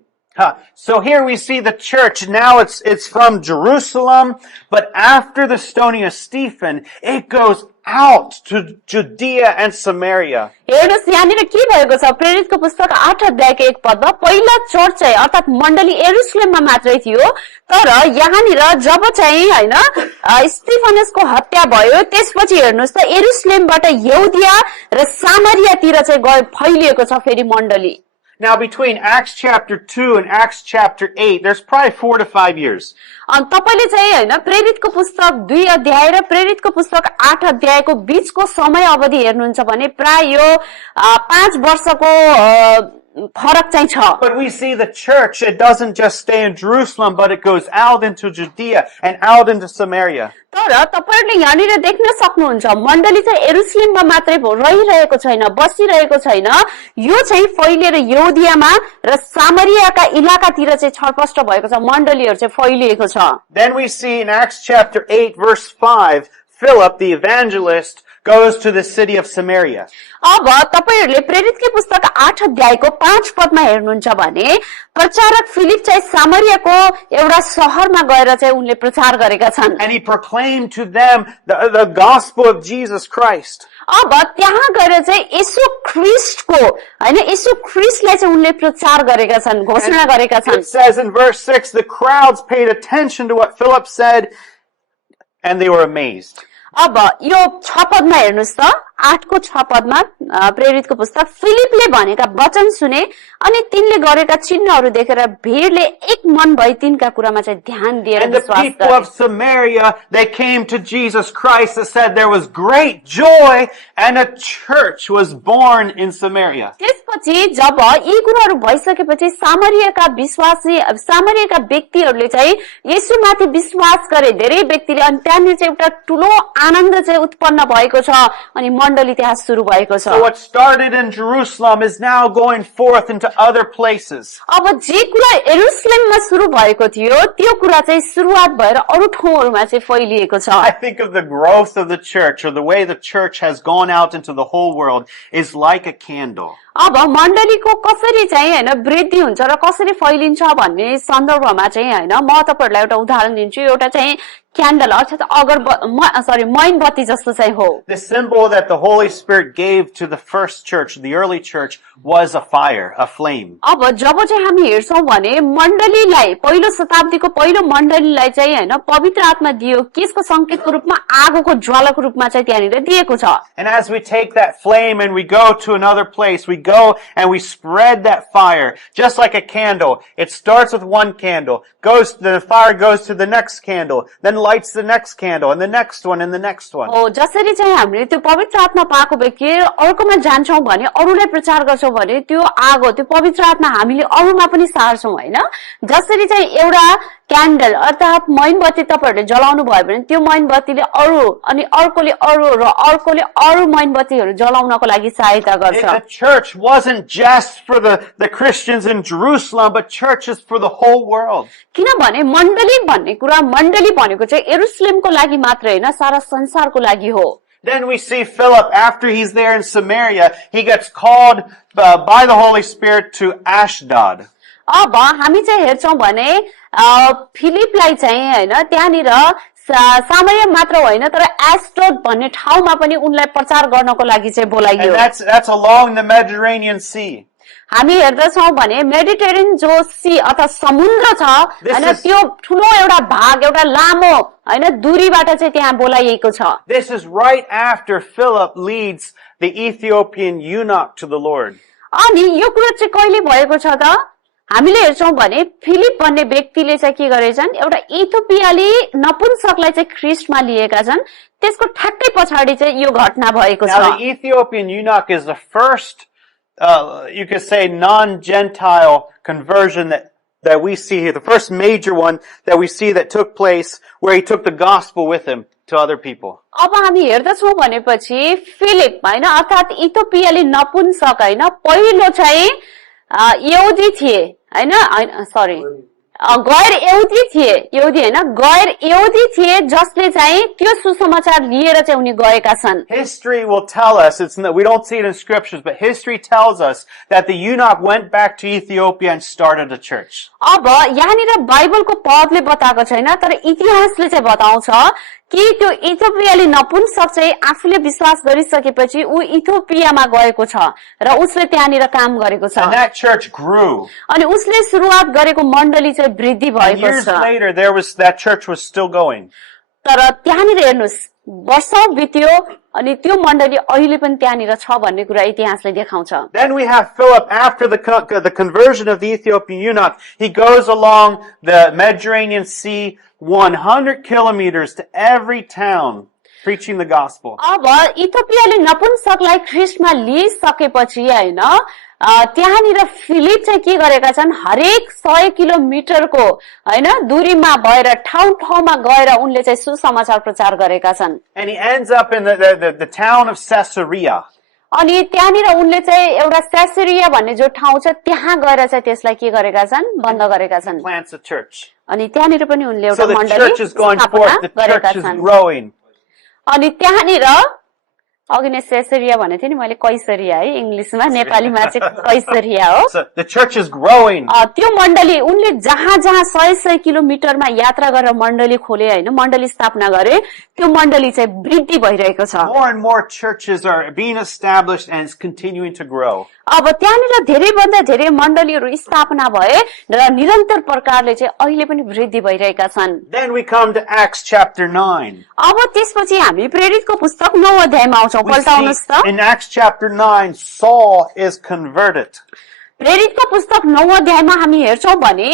So here we see the church. Now it's from Jerusalem, but after the stoning of Stephen, it goes out to Judea and Samaria. हेर्नुहोस् यहाँनिर के भएको छ, प्रेरितको पुस्तक 8 अध्यायको 1 पदमा पहिला चर्च चाहिँ अर्थात मण्डली यरुशलेममा मात्रै थियो, तर यहाँनिर जब चाहिँ हैन स्टीफनसको हत्या भयो त्यसपछि हेर्नुहोस् त यरुशलेमबाट यहुदिया र सामरियातिर चाहिँ फैलिएको छ फेरि मण्डली। Now between Acts chapter 2 and Acts chapter 8, there's probably 4 to 5 years. अनि तपाईले चाहिँ हैन प्रेरितको पुस्तक 2 अध्याय र प्रेरितको पुस्तक 8 अध्यायको बीचको समय अवधि हेर्नुहुन्छ भने प्राय यो 5 वर्षको फरक चाहिँ छ। But we see the church, it doesn't just stay in Jerusalem, but it goes out into Judea and out into Samaria. तर तपाईहरुले यहाँनिर देख्न सक्नुहुन्छ मण्डली चाहिँ यरुशलेममा मात्रै रहिरहेको छैन, बसिरहेको छैन, यो चाहिँ फैलिएर यहुदियामा र सामरियाका इलाकातिर चाहिँ छरपष्ट भएको छ, मण्डलीहरु चाहिँ फैलिएको छ। Then we see in Acts chapter 8 verse 5, Philip the evangelist goes to the city of Samaria. अब तपाईहरुले प्रेरितकै पुस्तक 8 अध्यायको 5 पदमा हेर्नुहुन्छ भने प्रचारक फिलिप चाहिँ सामरियाको एउटा शहरमा गएर चाहिँ उनले प्रचार गरेका छन्। And he proclaimed to them the gospel of Jesus Christ. अब त्यहाँ गएर चाहिँ येशू ख्रीष्टको हैन येशू ख्रीष्टलाई चाहिँ उनले प्रचार गरेका छन्, घोषणा गरेका छन्। It says in verse 6, the crowds paid attention to what Philip said and they were amazed. अब यो 6 पदमा हेर्नुस् त 8 को 6 पदमा प्रेरितको पुस्तक फिलिपले भनेका वचन सुने अनि तिनले गरेका चिन्हहरू देखेर भीडले एक मन भई तिनका कुरामा चाहिँ ध्यान दिएर And the विश्वास people गरे। of Samaria, they came to Jesus Christ and said there was great joy and a church was born in Samaria. त्यसपछि जब यी कुराहरू भइसकेपछि सामरियाका व्यक्तिहरूले चाहिँ येशूमाथि विश्वास गरे, धेरै व्यक्तिले, अनि त्यहाँनिर चाहिँ एउटा ठूलो आनन्द चाहिँ उत्पन्न भएको छ अनि मण्डली त्यहाँ सुरु भएको छ। So what started in Jerusalem is now going forth into other places. अब जे कुरा यरुशलेममा सुरु भएको थियो त्यो कुरा चाहिँ सुरुवात भएर अरू ठाउँहरूमा चाहिँ फैलिएको छ। I think of the growth of the church, or the way the church has gone out into the whole world, is like a candle. अब मण्डलीको कसरी चाहिँ हैन वृद्धि हुन्छ र कसरी फैलिन्छ भन्ने सन्दर्भमा चाहिँ हैन म तपाईहरुलाई एउटा उदाहरण दिन्छु। एउटा चाहिँ क्यान्डल अर्थात मैनबत्ती जस्तो चाहिँ हो। The symbol that the Holy Spirit gave to the first church, the early church, was a fire, a flame. अब जब चाहिँ हामी हेर्छौं भने मण्डलीलाई पहिलो शताब्दीको पहिलो मण्डलीलाई चाहिँ हैन पवित्र आत्मा दियो, केसको संकेतको रूपमा आगोको ज्वालाको रूपमा चाहिँ त्यहाँनिर दिएको छ। And as we take that flame and we go to another place, we go and we spread that fire, just like a candle. It starts with one candle, the fire goes to the next candle, then lights the next candle, and the next one, and the next one. ओ जसरी चाहिँ हामीले त्यो पवित्र आत्मा पाएको व्यक्ति अर्कोमा जान्छौं भने अरूलाई प्रचार गर्छौं भने त्यो आगो त्यो पवित्र आत्मा हामीले अरूमा पनि सार्छौं हैन। जसरी चाहिँ एउटा क्यान्डल अर्थात मैनबत्ती तपाईहरुले जलाउनु भयो भने त्यो मैनबत्तीले अरू अनि अर्कोले अरू र अर्कोले अरू मैनबत्तीहरु जलाउनको लागि सहायता गर्छ। The church wasn't just for the Christians in Jerusalem, but churches for the whole world. किनभने मण्डली भन्ने कुरा मण्डली भनेको चाहिँ यरुशलेमको लागि मात्र हैन सारा संसारको लागि हो। Then we see Philip, after he's there in Samaria, he gets called by the Holy Spirit to Ashdod. अब हामी चाहिँ हेर्छौं भने फिलिपलाई चाहिँ हैन त्यहाँनिर सामरिया मात्र होइन तर एस्टोड भन्ने ठाउँमा पनि उनलाई प्रचार गर्नको लागि चाहिँ बोलाइयो। And that's along the Mediterranean Sea. हामी हेर्दछौं भने मेडिटेरेनियन जो सी अथवा समुद्र छ हैन त्यो ठूलो एउटा भाग एउटा लामो हैन दूरीबाट चाहिँ त्यहाँ बोलाइएको छ। This is right after Philip leads the Ethiopian eunuch to the Lord. अनि यो कुरा चाहिँ कहिले भएको छ त? हामीले हेर्छौं भने फिलिप भन्ने व्यक्तिले चाहिँ के गरेछन् एउटा इथियोपियाली नपुंसकलाई चाहिँ ख्रीष्टमा लिएका छन्। त्यसको ठ्याक्कै पछाडी चाहिँ यो घटना भएको छ। Now the Ethiopian eunuch is the first you could say non-Gentile conversion that we see here, the first major one that we see that took place where he took the gospel with him to other people. अब हामी हेर्दछौं भनेपछि Philip हैन अर्थात इथियोपियाली नपुंसक हैन पहिलो चाहिँ यहुदी थिए हैन सरी गैर यहुदी थिए, यहुदी हैन गैर यहुदी थिए जसले चाहिँ त्यो सुसमाचार लिएर चाहिँ उनी गएका छन्। History will tell us, we don't see it in scriptures, but history tells us that the eunuch went back to Ethiopia and started a church. अब यहाँनिर बाइबलको पदले बताएको छैन तर इतिहासले चाहिँ बताउँछ कि त्यो इथियोपियाली नपुंसक चाहिँ आफूले विश्वास गरिसकेपछि ऊ इथियोपियामा गएको छ र उसले त्यहाँनिर काम गरेको छ। And that church grew. अनि उसले सुरुवात गरेको मण्डली चाहिँ वृद्धि And भएको years छ। later, that church was still going. तर त्यहाँनिर हेर्नुस् वर्षौं बित्यो अनि त्यो मण्डली अहिले पनि त्यहाँनिर छ भन्ने कुरा इतिहासले देखाउँछ। Then we have Philip, after the conversion of the Ethiopian eunuch, he goes along the Mediterranean Sea 100 kilometers to every town preaching the gospel. अब इथियोपियाले नपुंसकलाई ख्रीष्टमा लिइसकेपछि हैन त्यहाँनिर फिलिप चाहिँ के गरेका छन् हरेक 100 किलोमिटरको हैन दूरीमा भएर ठाउँ ठाउँमा गएर उनले चाहिँ सुसमाचार प्रचार गरेका छन्। And he ends up in the town of Caesarea. अनि त्यहाँनिर उनले चाहिँ एउटा सेसरिया भन्ने जो ठाउँ छ त्यहाँ गएर चाहिँ त्यसलाई के गरेका छन् बन्द गरेका छन्। Plants a church. अनि त्यहाँनिर पनि उनले So एउटा the मण्डली church is going स्थापना forth, the गरेका church is छन्। growing. अनि त्यहाँनिर अघि नै सेसरिया भनेको थिएँ नि मैले कैसरिया है इंग्लिशमा नेपालीमा चाहिँ कैसरिया हो। So the church is growing. त्यो मण्डली उनले जहाँ जहाँ 100 किलोमिटरमा यात्रा गरेर मण्डली खोले हैन मण्डली स्थापना गरे त्यो मण्डली चाहिँ वृद्धि भइरहेको छ। More and more churches are being established and it's continuing to grow. अब त्यहाँनिर धेरै भन्दा धेरै मण्डलीहरू स्थापना भए र निरन्तर प्रकारले चाहिँ अहिले पनि वृद्धि भइरहेका छन्। Then we come to Acts chapter 9. अब त्यसपछि हामी प्रेरितको पुस्तक 9 अध्यायमा आउँछौँ। We पल्टाउनुस् see त in Acts chapter 9, Saul is converted. प्रेरितको पुस्तक 9 अध्यायमा हामी हेर्छौं भने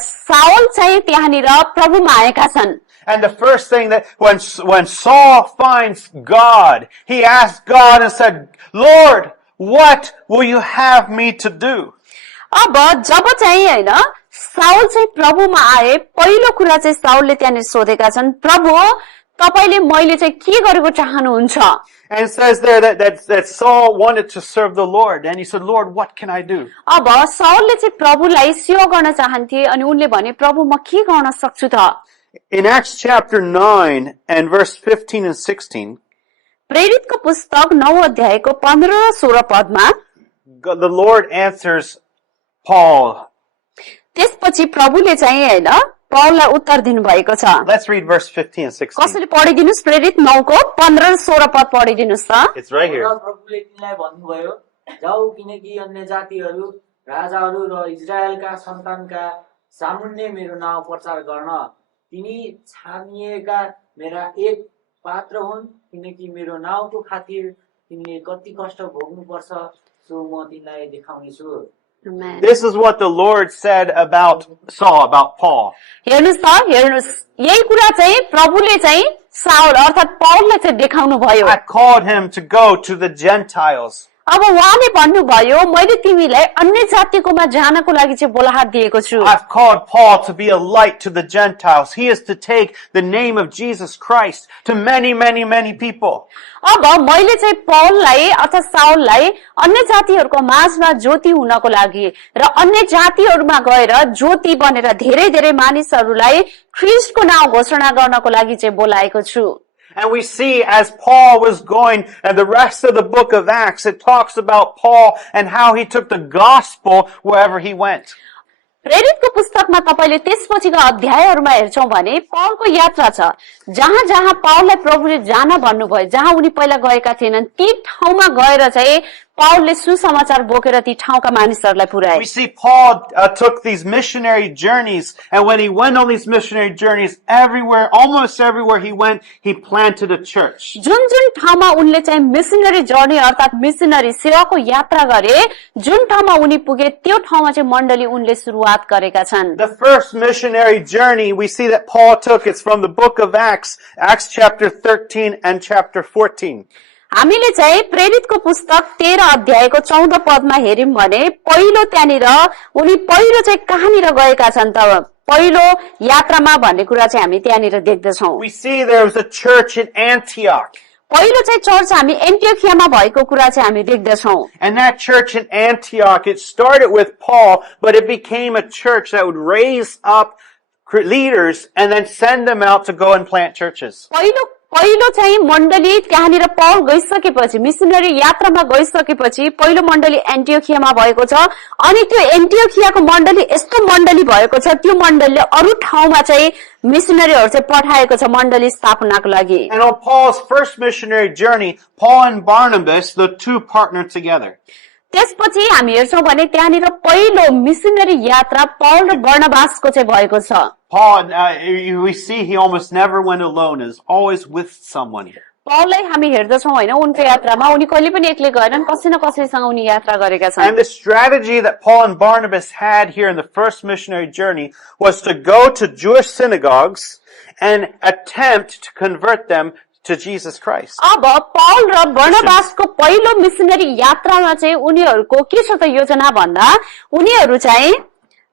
साउल चाहिँ त्यहाँनिर प्रभुमा आएका छन्। And the first thing that when Saul finds God, he asked God and said, "Lord, what will you have me to do?" अब जब चाहिँ हैन साउल चाहिँ प्रभुमा आए पहिलो कुरा चाहिँ साउलले त्यहाँनिर सोधेका छन् प्रभु तपाईले मैले चाहिँ के गरेको चाहनुहुन्छ? And it says there that Saul wanted to serve the Lord. And he said, Lord, what can I do? अब साउलले चाहिँ प्रभुलाई सेवा गर्न चाहन्थे अनि उनले भने प्रभु म के गर्न सक्छु त? In Acts chapter 9 and verse 15 and 16, प्रेरितको पुस्तक 9 अध्यायको 15 र 16 पदमा the Lord answers Paul. त्यसपछि प्रभुले चाहिँ हैन पौललाई उत्तर दिनु भएको छ। Let's read verse 15 and 16. कसैले पढिदिनुस् प्रेरित 9 को 15 र 16 पद पढिदिनुस् त। It's right here. र प्रभुले तिनलाई भन्नुभयो, जाऊ किनकि अन्य जातिहरू राजाहरू र इजरायलका सन्तानका सामुन्ने मेरो नाउँ प्रचार गर्न तिनी छानिएका मेरा एक पात्र हुन्, किनकि मेरो नाउँको खातिर तिमीले कति कष्ट भोग्नुपर्छ सो म तिमीलाई देखाउने छु। Amen. This is what the Lord said about Saul, about Paul. हेर्नुस् त, हेर्नुस् यही कुरा चाहिँ प्रभुले चाहिँ साउल अर्थात पौललाई चाहिँ देखाउनु भयो। I called him to go to the Gentiles. अब उहाँले भन्नुभयो मैले तिमीलाई अन्य जातिकोमा जानको लागि चाहिँ बोलाहाट दिएको छु। I've called Paul to be a light to the Gentiles. He is to take the name of Jesus Christ to many, many, many people. अब मैले चाहिँ पौललाई अर्थात साउललाई अन्य जातिहरूको माझमा ज्योति हुनको लागि र अन्य जातिहरूमा गएर ज्योति बनेर धेरै धेरै मानिसहरूलाई ख्रीष्टको नाउँ घोषणा गर्नको लागि चाहिँ बोलाएको छु। And we see as Paul was going, and the rest of the book of Acts, it talks about Paul and how he took the gospel wherever he went. प्रेरितको पुस्तकमा तपाईले त्यसपछिको अध्यायहरूमा हेर्छौं भने पौलको यात्रा छ। जहाँ जहाँ पौललाई प्रभुले जान भन्नुभयो, जहाँ उनी पहिला गएका थिएनन् ती ठाउँमा गएर चाहिँ पौलले सुसमाचार बोकेर ती ठाउँका मानिसहरूलाई पुर्याए। We see Paul took these missionary journeys, and when he went on these missionary journeys, everywhere, almost everywhere he went, he planted a church. जुन जुन ठाउँमा उनले चाहिँ मिशनरी जर्नी अर्थात मिशनरी सेवाको यात्रा गरे, जुन ठाउँमा उनी पुगे त्यो ठाउँमा चाहिँ मण्डली उनले सुरुवात गरेका छन्। The first missionary journey we see that Paul took, it's from the book of Acts, Acts chapter 13 and chapter 14. हामीले चाहिँ प्रेरितको पुस्तक 13 अध्यायको 14 पदमा हेर्यौं भने पहिलो त्यहाँनिर उनी पहिलो चाहिँ कहाँनिर गएका छन् त? पहिलो यात्रामा भन्ने कुरा चाहिँ हामी त्यहाँनिर देख्दछौं। We see there was a church in Antioch. पहिलो चाहिँ चर्च हामी एन्टियोखियामा भएको कुरा चाहिँ हामी देख्दछौं। And that church in Antioch, it started with Paul, but it became a church that would raise up leaders and then send them out to go and plant churches. पहिलो चाहिँ मण्डली त्यहाँनिर पौल गइसकेपछि मिशनरी यात्रामा गइसकेपछि पहिलो मण्डली एन्टियोखियामा भएको छ अनि त्यो एन्टियोखियाको मण्डली यस्तो मण्डली भएको छ त्यो मण्डलीले अरु ठाउँमा चाहिँ मिशनरीहरु चाहिँ पठाएको छ मण्डली स्थापनाको लागि। And on Paul's first missionary journey, Paul and Barnabas, the two partnered together. त्यसपछि हामी हेर्छौं भने त्यहाँनिर पहिलो मिशनरी यात्रा पौल र बर्नबासको चाहिँ भएको छ। Paul, we see he almost never went alone, is always with someone. पौललाई हामी हेर्दछौं हैन उनको यात्रामा उनी कहिले पनि एक्लै गएनन्, कसै न कसैसँग उनी यात्रा गरेका छन्। And the strategy that Paul and Barnabas had here in the first missionary journey was to go to Jewish synagogues and attempt to convert them to Jesus Christ. अब पौल र बर्नबासको पहिलो मिशनरी यात्रामा चाहिँ उनीहरुको के छ त योजना भन्दा उनीहरु चाहिँ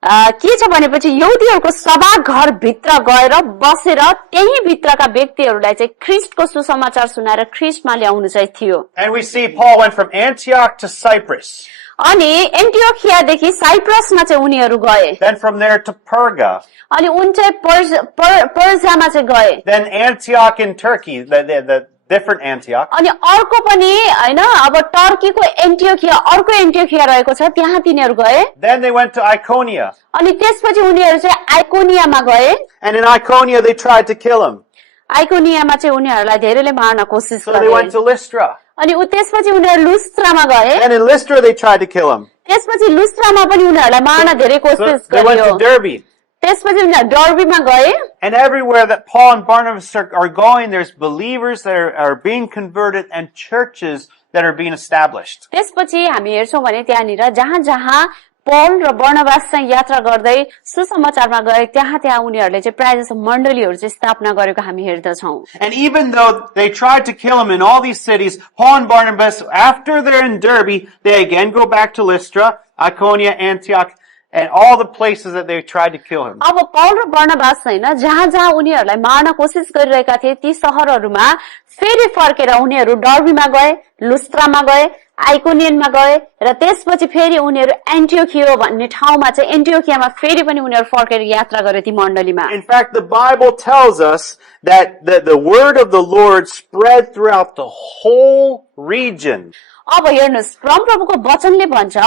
के छ भनेपछि यहुदीहरुको सभा घर भित्र गएर बसेर त्यही भित्रका व्यक्तिहरुलाई चाहिँ ख्रीष्टको सुसमाचार सुनाएर ख्रीष्टमा ल्याउनु चाहिँ थियो। And we see Paul went from Antioch to Cyprus. अनि एन्टियोखियादेखि साइप्रसमा चाहिँ उनीहरु गए। Then from there to Perga. अनि उन चाहिँ पर्सियामा चाहिँ गए। Then Antioch in Turkey, the different Antioch. अनि अर्को पनि हैन अब टर्कीको एन्टियोखिया अर्को एन्टियोखिया रहेको छ त्यहाँ तिनीहरु गए। Then they went to Iconia. अनि त्यसपछि उनीहरु चाहिँ आइकोनियामा गए। And in Iconia they tried to kill him. आइकोनियामा चाहिँ उनीहरुलाई धेरैले मार्न कोसिस So they went to गरे। Lystra. अनि त्यसपछि उनीहरु लुस्त्रामा गए। And in Lystra they tried to kill him. त्यसपछि लुस्त्रामा पनि उनीहरुलाई मार्न धेरै So कोसिस they went गरियो। to Derbe. त्यसपछि उनीहरु डर्बीमा गए। And everywhere that Paul and Barnabas are going, there's believers that are being converted and churches that are being established. त्यसपछि हामी हेर्छौं भने त्यहाँनिर जहाँ जहाँ पौल र बर्नबाससँग यात्रा गर्दै सुसमाचारमा गए त्यहाँ त्यहाँ उनीहरुले चाहिँ प्रायजसो मण्डलीहरु चाहिँ स्थापना गरेको हामी हेर्दछौं। And even though they tried to kill him in all these cities, Paul and Barnabas, after they're in Derbe, they again go back to Lystra, Iconia, Antioch, and all the places that they tried to kill him. अब Paul र Barnabas होइन जहाँ जहाँ उनीहरूलाई मार्न कोसिस गरिरहेका थिए ती शहरहरूमा फेरि फर्केर उनीहरू डर्बीमा गए, लुस्त्रामा गए, आइकोनियनमा गए र त्यसपछि फेरि उनीहरू एन्टियोखिया भन्ने ठाउँमा चाहिँ एन्टियोखियामा फेरि पनि उनीहरू फर्केर यात्रा गरे ती मण्डलीमा। In fact, the Bible tells us that the word of the Lord spread throughout the whole region. अब हेर्नुहोस् परमप्रभुको वचनले भन्छ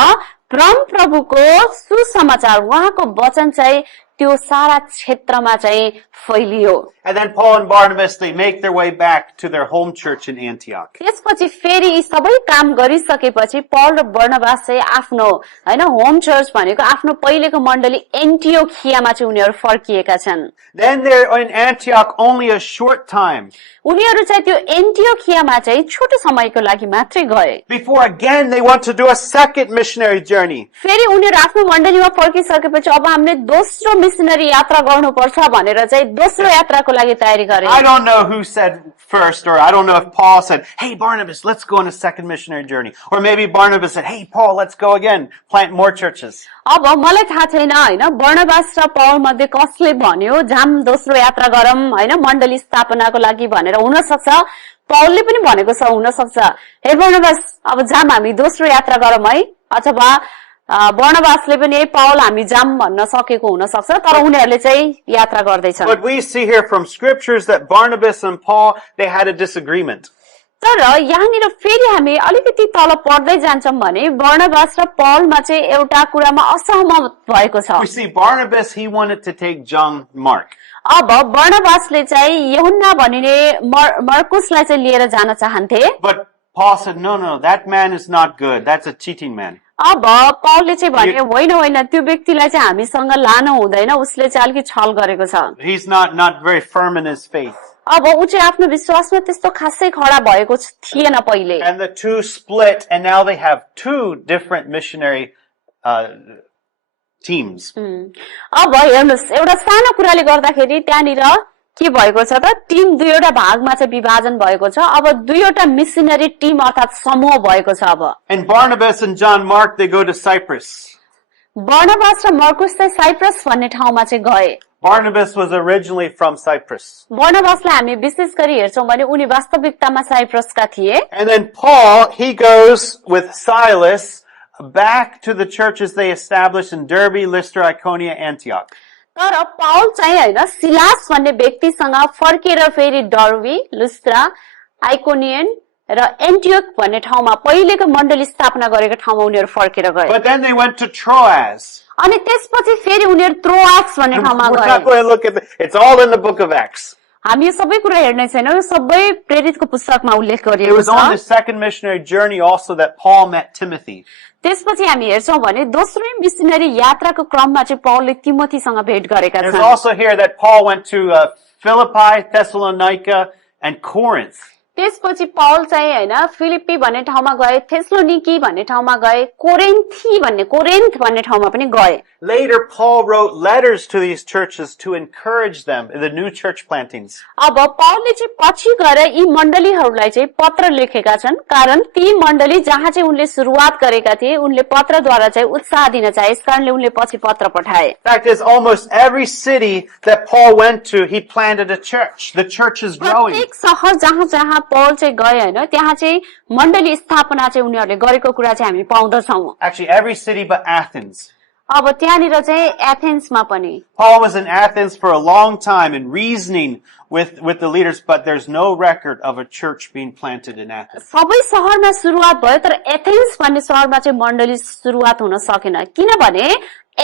परमप्रभुको सुसमाचार उहाँको वचन चाहिँ त्यो सारा क्षेत्रमा चाहिँ फैलियो। And then Paul and Barnabas, they make their way back to their home church in Antioch. त्यसपछि फेरि यी सबै काम गरिसकेपछि पौल र बर्नबास चाहिँ आफ्नो हैन होम चर्च भनेको आफ्नो पहिलेको मण्डली एन्टियोखियामा चाहिँ उनीहरू फर्किएका छन्। Then they're in Antioch only a short time. उनीहरू चाहिँ त्यो एन्टियोखियामा चाहिँ छोटो समयको लागि मात्रै गए। Before again they want to do a second missionary journey. फेरि उनीहरू आफ्नो मण्डलीमा फर्किसकेपछि अब हामीले दोस्रो मिसनरी यात्रा गर्नुपर्छ भनेर चाहिँ दोस्रो यात्राको लागि तयारी गरे। I don't know who said first, or I don't know if Paul said, "Hey Barnabas, let's go on a second missionary journey." Or maybe Barnabas said, "Hey Paul, let's go again, plant more churches." अब मलाई थाहा छैन हैन Barnabas र Paul मध्ये कसले भन्यो जाम दोस्रो यात्रा गरौँ हैन मण्डली स्थापनाको लागि भनेर हुन सक्छ पौलले पनि भनेको छ हुन सक्छ हे बर्नबास अब जाम हामी दोस्रो यात्रा गरौँ है अथवा बर्नबासले पनि पौल हामी जाम भन्न सकेको हुन सक्छ तर उनीहरूले चाहिँ यात्रा गर्दै छन्। But we see here from scriptures that Barnabas and Paul, they had a disagreement. तर यहाँनिर फेरि हामी अलिकति तल पढ्दै जान्छौँ भने बर्नबास र पौलमा चाहिँ एउटा कुरामा असहमत भएको छ। We see Barnabas, he wanted to take John Mark. अब बर्नबासले चाहिँ यूहन्ना भनिने मर्कुसलाई चाहिँ लिएर जान चाहन्थे। But Paul said, no, that man is not good. That's a cheating man. अब पौलले चाहिँ भने होइन होइन त्यो व्यक्तिलाई चाहिँ हामीसँग लानु हुँदैन उसले चाहिँ अलिकति छल गरेको छ। He's not very firm in his faith. अब ऊ चाहिँ आफ्नो विश्वासमा त्यस्तो खासै खडा भएको थिएन पहिले। And the two split, and now they have two different missionary teams. अब हेर्नुहोस् एउटा सानो कुराले गर्दाखेरि त्यहाँनिर के भएको छ त टिम दुईवटा भागमा चाहिँ विभाजन भएको छ। अब दुईवटा मिसनरी टिम अर्थात समूह भएको छ। अब And Barnabas and John Mark, they go to Cyprus. Barnabas र मर्कुस चाहिँ साइप्रस भन्ने ठाउँमा चाहिँ गए। Barnabas was originally from Cyprus. बर्नबासलाई हामी विशेष गरी हेर्छौं भने उनी वास्तविकतामा साइप्रसका थिए। And then Paul, he goes with Silas back to the churches they established in Derbe, Lystra, Iconium, Antioch. तर पाउल चाहिँ हैन सिलास भन्ने व्यक्तिसँग फर्केर फेरि डर्बी, लुस्त्रा, आइकोनियन र एन्टियोक भन्ने ठाउँमा पहिलेको मण्डली स्थापना गरेको ठाउँमा उनीहरू फर्केर गए। But then they went to Troas. अनि त्यसपछि फेरि उनीहरू त्रोआस भन्ने ठाउँमा We're गए। not going to look at it. It's all in the book of Acts. हामी यो सबै कुरा हेर्ने छैनौं यो सबै प्रेरितको पुस्तकमा उल्लेख It गरिएको was on the छ। second missionary journey also that Paul met Timothy. त्यसपछि हामी हेर्छौं भने दोस्रो मिसनरी यात्राको क्रममा चाहिँ पौलले तिमोथीसँग भेट गरेका There's छन्। also here that Paul went to Philippi, Thessalonica, and Corinth. त्यसपछि पौल चाहिँ हैन फिलिप्पी भन्ने ठाउँमा गए, थेस्लोनिकी भन्ने ठाउँमा गए, कोरिन्थ भन्ने ठाउँमा पनि गए। Later, Paul wrote letters to these churches to encourage them in the new church plantings. अब पौलले चाहिँ पछि गएर यी मण्डलीहरूलाई चाहिँ पत्र लेखेका छन् कारण ती मण्डली जहाँ चाहिँ उनले सुरुवात गरेका थिए उनले पत्रद्वारा चाहिँ उत्साह दिन चाहे यसकारणले उनले पछि पत्र पठाए। In fact, it's almost every city that Paul went to, he planted a church. The church is growing. प्रत्येक शहर जहाँ जहाँ पौल चाहिँ गए हैन त्यहाँ चाहिँ मण्डली स्थापना चाहिँ उनीहरूले गरेको कुरा चाहिँ हामी पाउँदछौं। Actually, every city but Athens. अब त्यहाँनिर चाहिँ एथेन्समा पनि Paul was in Athens for a long time and reasoning with the leaders, but there's no record of a church being planted in Athens. सबै शहरमा सुरुवात भयो तर एथेन्स भन्ने शहरमा चाहिँ मण्डली सुरुवात हुन सकेन किनभने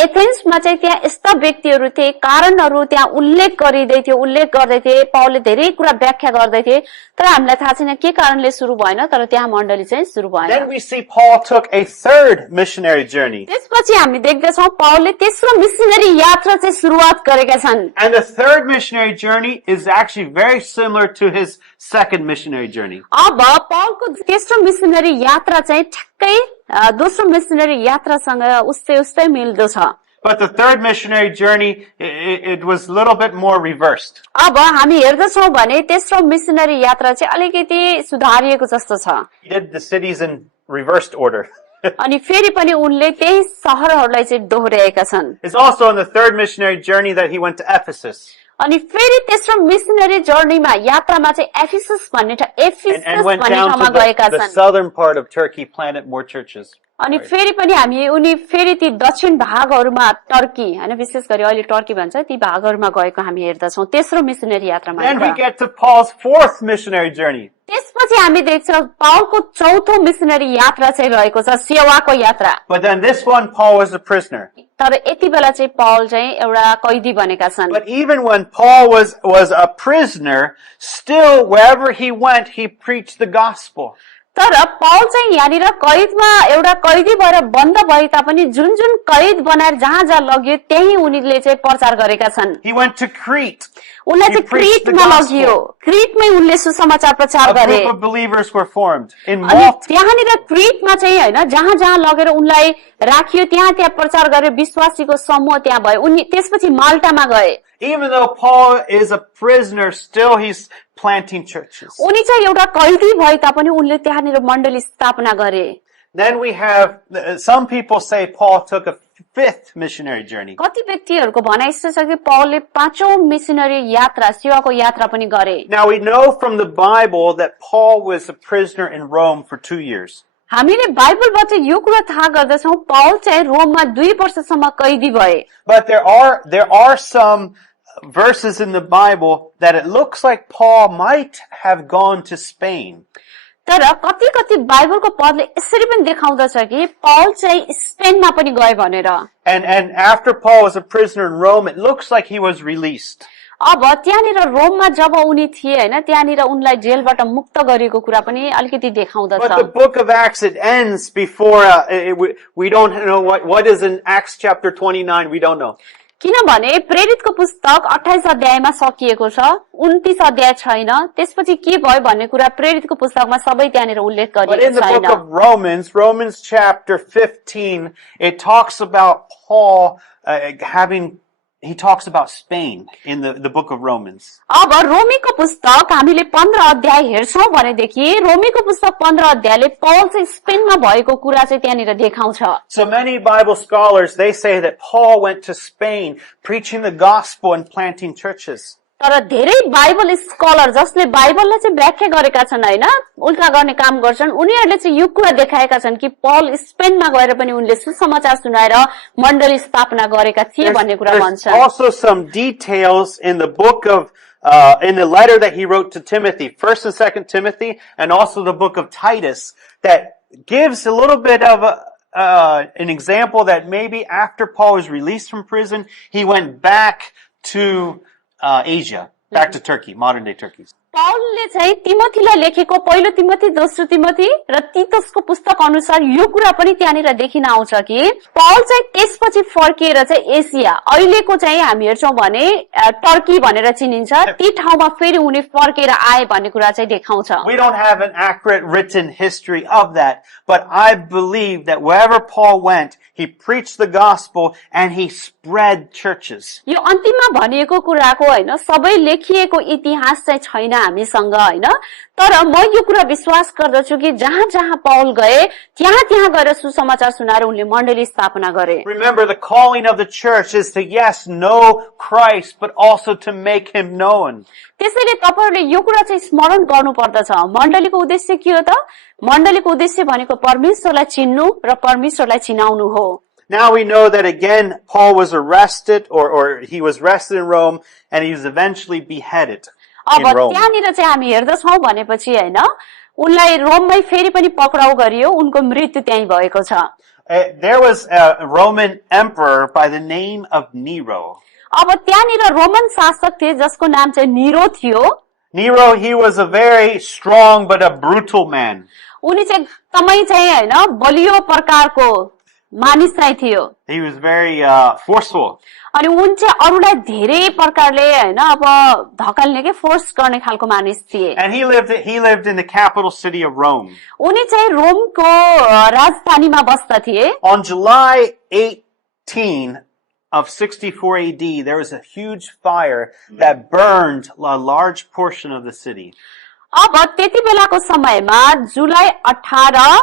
एथेन्समा चाहिँ त्यहाँ यस्ता व्यक्तिहरू थिए कारणहरू त्यहाँ उल्लेख गर्दै थिए पौलले धेरै कुरा व्याख्या गर्दै थिए तर हामीलाई थाहा छैन के कारणले सुरु भएन तर त्यहाँ मण्डली चाहिँ सुरु भएन। Then we see Paul took a third missionary journey. त्यसपछि हामी देख्दछौं पौलले तेस्रो मिसनरी यात्रा चाहिँ सुरुवात गरेका छन्। And the third missionary journey is actually very similar to his second missionary journey. अब पौलको तेस्रो मिसनरी यात्रा चाहिँ ठ्याक्कै दोस्रो मिसनरी यात्रासँग उस्तै मिल्दो छ। But the third missionary journey, it was a little bit more reversed. अब हामी हेर्दछौं भने तेस्रो मिसनरी यात्रा चाहिँ अलिकति सुधारिएको जस्तो छ। He did the cities in reversed order. अनि फेरि पनि उनले त्यही सहरहरूलाई चाहिँ दोहोर्याएका छन्। It's also on the third missionary journey that he went to Ephesus. अनि फेरि तेस्रो मिसनरी जर्नीमा यात्रामा चाहिँ एफिसस भन्ने And went भन्ने down ठाउँमा to गएका the छन्। southern part of Turkey, planted more churches. अनि फेरि पनि हामी उनी फेरि ती दक्षिण भागहरूमा टर्की हैन विशेष गरी अहिले टर्की भन्छ ती भागहरूमा गएको हामी हेर्दछौं तेस्रो मिसनरी यात्रामा। Then we get to Paul's fourth missionary journey. त्यसपछि हामी देख्छौं पाउलको चौथो मिसनरी यात्रा चाहिँ रहेको छ सेवाको यात्रा। But then this one, Paul was a prisoner. तर यति बेला चाहिँ पाउल चाहिँ एउटा कैदी बनेका छन्। But even when Paul was a prisoner, still wherever he went, he preached the gospel. तर पाउल चाहिँ यहाँनिर कैदमा एउटा कैदी भएर बन्द भए तापनि जुन जुन कैद बनाएर जहाँ जहाँ लग्यो त्यही उनीले चाहिँ प्रचार गरेका छन्। He went to Crete. उनलाई He चाहिँ preached the क्रिटमा लगियो। gospel. क्रिटमै उनले सुसमाचार प्रचार A गरे। group of believers were formed in अनि Malta. त्यहाँनिर क्रिटमा चाहिँ हैन जहाँ जहाँ लगेर उनलाई राखियो त्यहाँ प्रचार गरे विश्वासीको समूह त्यहाँ भयो। उनी त्यसपछि माल्टामा गए। Even though Paul is a prisoner, still he's planting churches. उनी चाहिँ एउटा कैदी भए तापनि उनले त्यहाँनिर मण्डली स्थापना गरे। Then we have, some people say Paul took a fifth missionary journey. कति व्यक्तिहरूको भनाइ यस्तो छ कि पाउलले पाँचौं मिसनरी यात्रा सेवाको यात्रा पनि गरे। Now we know from the Bible that Paul was a prisoner in Rome for 2 years. हामीले बाइबलबाट यो कुरा थाहा गर्दछौं पाउल चाहिँ रोममा 2 वर्षसम्म कैदी भए। But there are some verses in the Bible that it looks like Paul might have gone to Spain. तर कति कति बाइबलको पदले यसरी पनि देखाउँदछ कि पाउल चाहिँ स्पेनमा पनि गए भनेर। And after Paul was a prisoner in Rome, it looks like he was released. अब त्यहाँनिर रोममा जब उनी थिए हैन त्यहाँनिर उनलाई जेलबाट मुक्त गरिएको कुरा पनि अलिकति देखाउँदछ। But the book of Acts, it ends before, we don't know what is in Acts chapter 29, we don't know. किनभने प्रेरितको पुस्तक 28 अध्यायमा सकिएको छ 29 अध्याय छैन त्यसपछि के भयो भन्ने कुरा प्रेरितको पुस्तकमा सबै त्यहाँनिर उल्लेख But in गरिएको the book छैन। of Romans chapter 15, it talks about Paul he talks about Spain in the book of Romans. अब रोमीको पुस्तक हामीले 15 अध्याय हेर्छौं भनेदेखि रोमीको पुस्तक 15 अध्यायले पाउल चाहिँ स्पेनमा भएको कुरा चाहिँ त्यहाँनिर देखाउँछ। So many Bible scholars, they say that Paul went to Spain preaching the gospel and planting churches. तर धेरै बाइबल स्कलर जसले बाइबललाई चाहिँ व्याख्या गरेका छन् हैन उल्टा गर्ने काम गर्छन् उनीहरूले चाहिँ यो कुरा देखाएका छन् कि पौल स्पेनमा गएर पनि उनले सुसमाचार सुनाएर मण्डली स्थापना गरेका थिए भन्ने कुरा There's भन्छन्। also some details in the book of in the letter that he wrote to Timothy, 1st and 2nd Timothy, and also the book of Titus, that gives a little bit of an example that maybe after Paul was released from prison, he went back to Asia, back to Turkey, modern day Turkey. पाउलले चाहिँ तिमोथीलाई लेखेको पहिलो तिमोथी दोस्रो तिमोथी र तीतसको पुस्तक अनुसार यो कुरा पनि त्यहाँनिर देखिन आउँछ कि पाउल चाहिँ त्यसपछि फर्किएर चाहिँ एसिया अहिलेको चाहिँ हामी हेर्छौं भने टर्की भनेर चिनिन्छ ती ठाउँमा फेरि उनी फर्केर आए भन्ने कुरा चाहिँ देखाउँछ। We don't have an accurate written history of that, but I believe that wherever Paul went, he preached the gospel and he spread churches. यो अन्तिममा भनिएको कुराको हैन सबै लेखिएको इतिहास चाहिँ छैन हामीसँग हैन तर म यो कुरा विश्वास गर्दछु कि जहाँ जहाँ पाउल गए त्यहाँ त्यहाँ गएर सुसमाचार सुनाएर उनले मण्डली स्थापना गरे। Remember, the calling of the church is to, yes, know Christ, but also to make him known. त्यसैले तपाईहरुले यो कुरा चाहिँ स्मरण गर्नु पर्दछ। मण्डलीको उद्देश्य के हो त? मण्डलीको उद्देश्य भनेको परमेश्वरलाई चिन्नु र परमेश्वरलाई चिनाउनु हो। Now we know that again, Paul was arrested, or he was arrested in Rome, and he was eventually beheaded in अब Rome. त्यहाँनिर चाहिँ हामी हेर्दछौं भनेपछि हैन उनलाई रोममै फेरि पनि पक्राउ गरियो उनको मृत्यु त्यही भएको छ। There was a Roman emperor by the name of Nero. अब त्यहाँनिर रोमन शासक थिए जसको नाम चाहिँ निरो थियो। Nero, he was a very strong but a brutal man. उनी चाहिँ एकदमै चाहिँ हैन बलियो प्रकारको मानिस चाहिँ थियो। He was very forceful. अनि उन चाहिँ अरूलाई धेरै प्रकारले हैन अब धकाल्ने के फोर्स गर्ने खालको मानिस थिए। And he lived in the capital city of Rome. उनी चाहिँ रोमको राजधानीमा बस्दा थिए। On July 18 of 64 AD, there was a huge fire that burned a large portion of the city. अब त्यति बेलाको समयमा जुलाई 18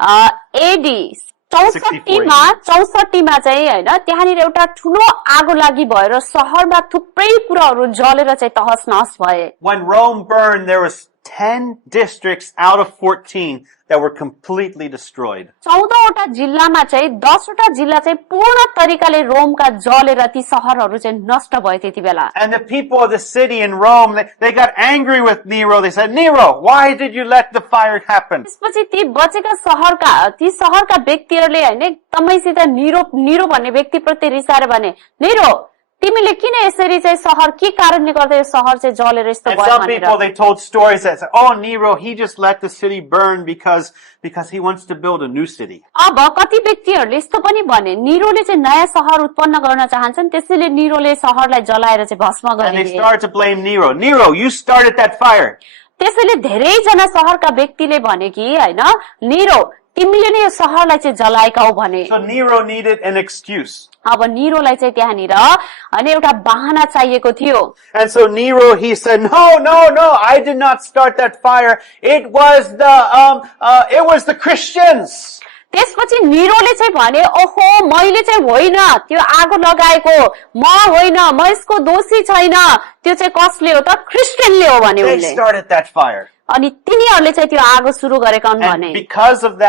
एडी 64 मा चाहिँ हैन त्यहाँनिर एउटा ठुलो आगो लागि भएर शहरमा थुप्रै कुराहरू जलेर चाहिँ तहस नहस भए। When Rome burned, there was 10 districts out of 14 that were completely destroyed. 14 वटा जिल्लामा चाहिँ 10 वटा जिल्ला चाहिँ पूर्ण तरिकाले रोमका जलेर ती शहरहरू चाहिँ नष्ट भए त्यति बेला। And the people of the city in Rome, they got angry with Nero. They said, Nero, why did you let the fire happen? त्यसपछि ती बचेका ती शहरका व्यक्तिहरूले हैन एकदमैसित निरो भन्ने व्यक्तिप्रति रिसाएर भने, निरो तिमीले किन यसरी चाहिँ शहर के कारणले गर्दा यो शहर चाहिँ जलेर यस्तो And भयो some भनेर। people, they told stories that said, oh, Nero, he just let the city burn because he wants to build a new city. अब कति व्यक्तिहरूले यस्तो पनि भने निरोले चाहिँ नयाँ शहर उत्पन्न गर्न चाहन्छन् त्यसैले निरोले शहरलाई जलाएर चाहिँ भस्म And they गरिदिए। started to blame Nero. Nero, you started that fire. त्यसैले धेरैजना शहरका व्यक्तिले भने कि हैन निरो तिमीले नै यो शहरलाई चाहिँ जलाएका हो भने। So Nero needed an excuse. अब निरोलाई चाहिँ त्यहाँनिर अनि एउटा बहाना चाहिएको थियो। And so Nero, he said, no, I did not start that fire. It was the Christians. त्यसपछि निरोले चाहिँ भने ओहो मैले चाहिँ होइन त्यो आगो लगाएको म होइन म यसको दोषी छैन त्यो चाहिँ कसले हो त ख्रिस्टियनले हो भने They उनले। started that fire. अनि तिनीहरूले चाहिँ त्यो आगो सुरु गरेका हुन् भने। And because of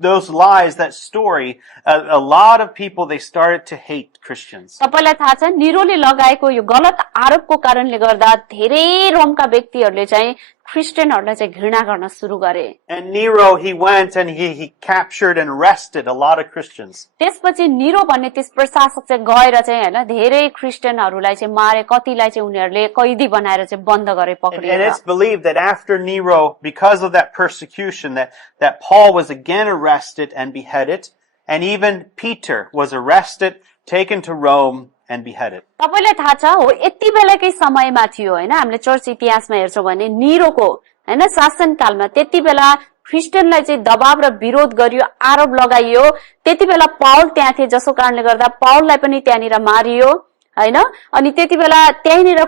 those lies, that story, a lot of people, they started to hate Christians. तपाईलाई थाहा छ निरोले लगाएको यो गलत आरोपको कारणले गर्दा धेरै रोमका व्यक्तिहरूले चाहिँ ख्रिस्टियनहरूलाई चाहिँ घृणा गर्न सुरु गरे। And Nero, he went and he captured and arrested a lot of Christians. त्यसपछि निरो भन्ने त्यस प्रशासक चाहिँ गएर चाहिँ हैन धेरै ख्रिस्टियनहरूलाई चाहिँ मारे कतिलाई चाहिँ उनीहरूले कैदी बनाएर चाहिँ बन्द गरे And पक्रिएर। it's believed that after Nero, because of that persecution, that Paul was again arrested and beheaded, and even Peter was arrested, taken to Rome, and beheaded. तपाईलाई थाहा छ हो यति बेलाकै समयमा थियो हैन हामीले चर्च इतिहासमा हेर्छौं भने निरोको हैन शासनकालमा त्यति बेला ख्रिस्टियनलाई चाहिँ दबाव र विरोध गरियो आरोप लगाइयो। त्यति बेला पाउल त्यहाँ थिए जसो कारणले गर्दा पाउललाई पनि त्यहाँनिर मारियो हैन। अनि त्यति बेला त्यहीँनिर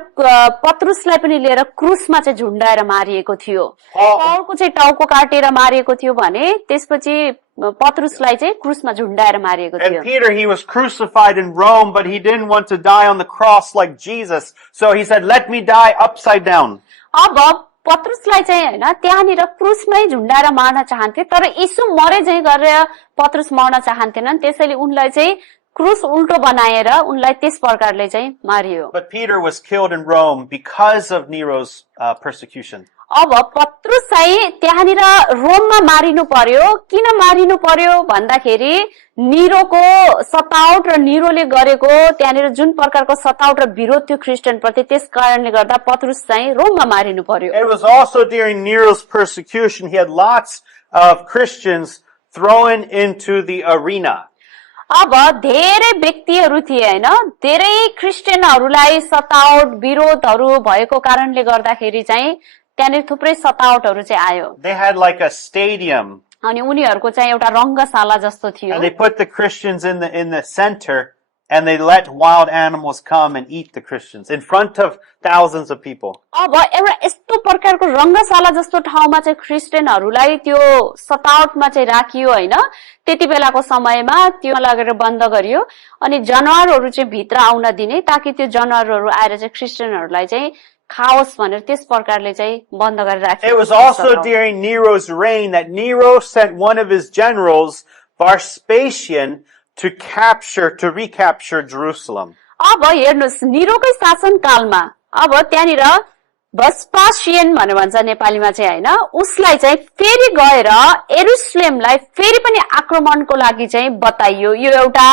पत्रुसलाई पनि लिएर क्रुसमा चाहिँ झुण्डाएर मारिएको थियो। पाउलको चाहिँ टाउको काटेर मारिएको थियो भने त्यसपछि पत्रुसलाई चाहिँ क्रुसमा झुण्डाएर मारिएको थियो। And Peter, he was crucified in Rome, but he didn't want to die on the cross like Jesus. So he said, let me die upside down. अब पत्रुसलाई चाहिँ हैन त्यहाँनिर क्रुसमै झुण्डाएर मार्न चाहन्थे तर यीशु मरे चाहिँ गरेर पत्रुस मर्न चाहन्थेनन् त्यसैले उनलाई चाहिँ क्रुस उल्टो बनाएर उनलाई त्यस प्रकारले चाहिँ Mario. But Peter was killed in Rome because of Nero's persecution. अब पत्रुस चाहिँ त्यहाँनिर रोममा मारिनु पर्यो। किन मारिनु पर्यो भन्दाखेरि निरोको सतावट र निरोले गरेको त्यहाँनिर जुन प्रकारको सतावट र विरोध थियो ख्रिस्टियन प्रति त्यस कारणले गर्दा पत्रुस चाहिँ रोममा मारिनु पर्यो। It was also during Nero's persecution, he had lots of Christians thrown into the arena. अब धेरै व्यक्तिहरू थिए हैन धेरै ख्रिस्टियनहरूलाई सतावट विरोधहरू भएको कारणले गर्दाखेरि चाहिँ त्यहाँनिर थुप्रै सतावटहरू चाहिँ आयो। They had like a stadium. अनि उनीहरूको चाहिँ एउटा रंगशाला जस्तो थियो। And they put the Christians in the center, and they let wild animals come and eat the Christians in front of thousands of people. अब एउटा यस्तो प्रकारको रंगशाला जस्तो ठाउँमा चाहिँ ख्रिस्टियनहरूलाई त्यो सतावटमा चाहिँ राखियो हैन। त्यति बेलाको समयमा त्यो लगेर बन्द गरियो अनि जनावरहरू चाहिँ भित्र आउन दिने ताकि त्यो जनावरहरू आएर चाहिँ ख्रिस्टियनहरूलाई चाहिँ खाओस् भनेर त्यस प्रकारले चाहिँ बन्द गरेर राखियो। It was also during Nero's reign that Nero sent one of his generals, Vespasian, to recapture Jerusalem. अब हेर्नुस् निरोकै शासनकालमा अब त्यहाँनिर भस्पासियन भनेर भन्छ नेपालीमा चाहिँ हैन उसलाई चाहिँ फेरि गएर यरुशलेमलाई फेरि पनि आक्रमणको लागि चाहिँ बताइयो यो एउटा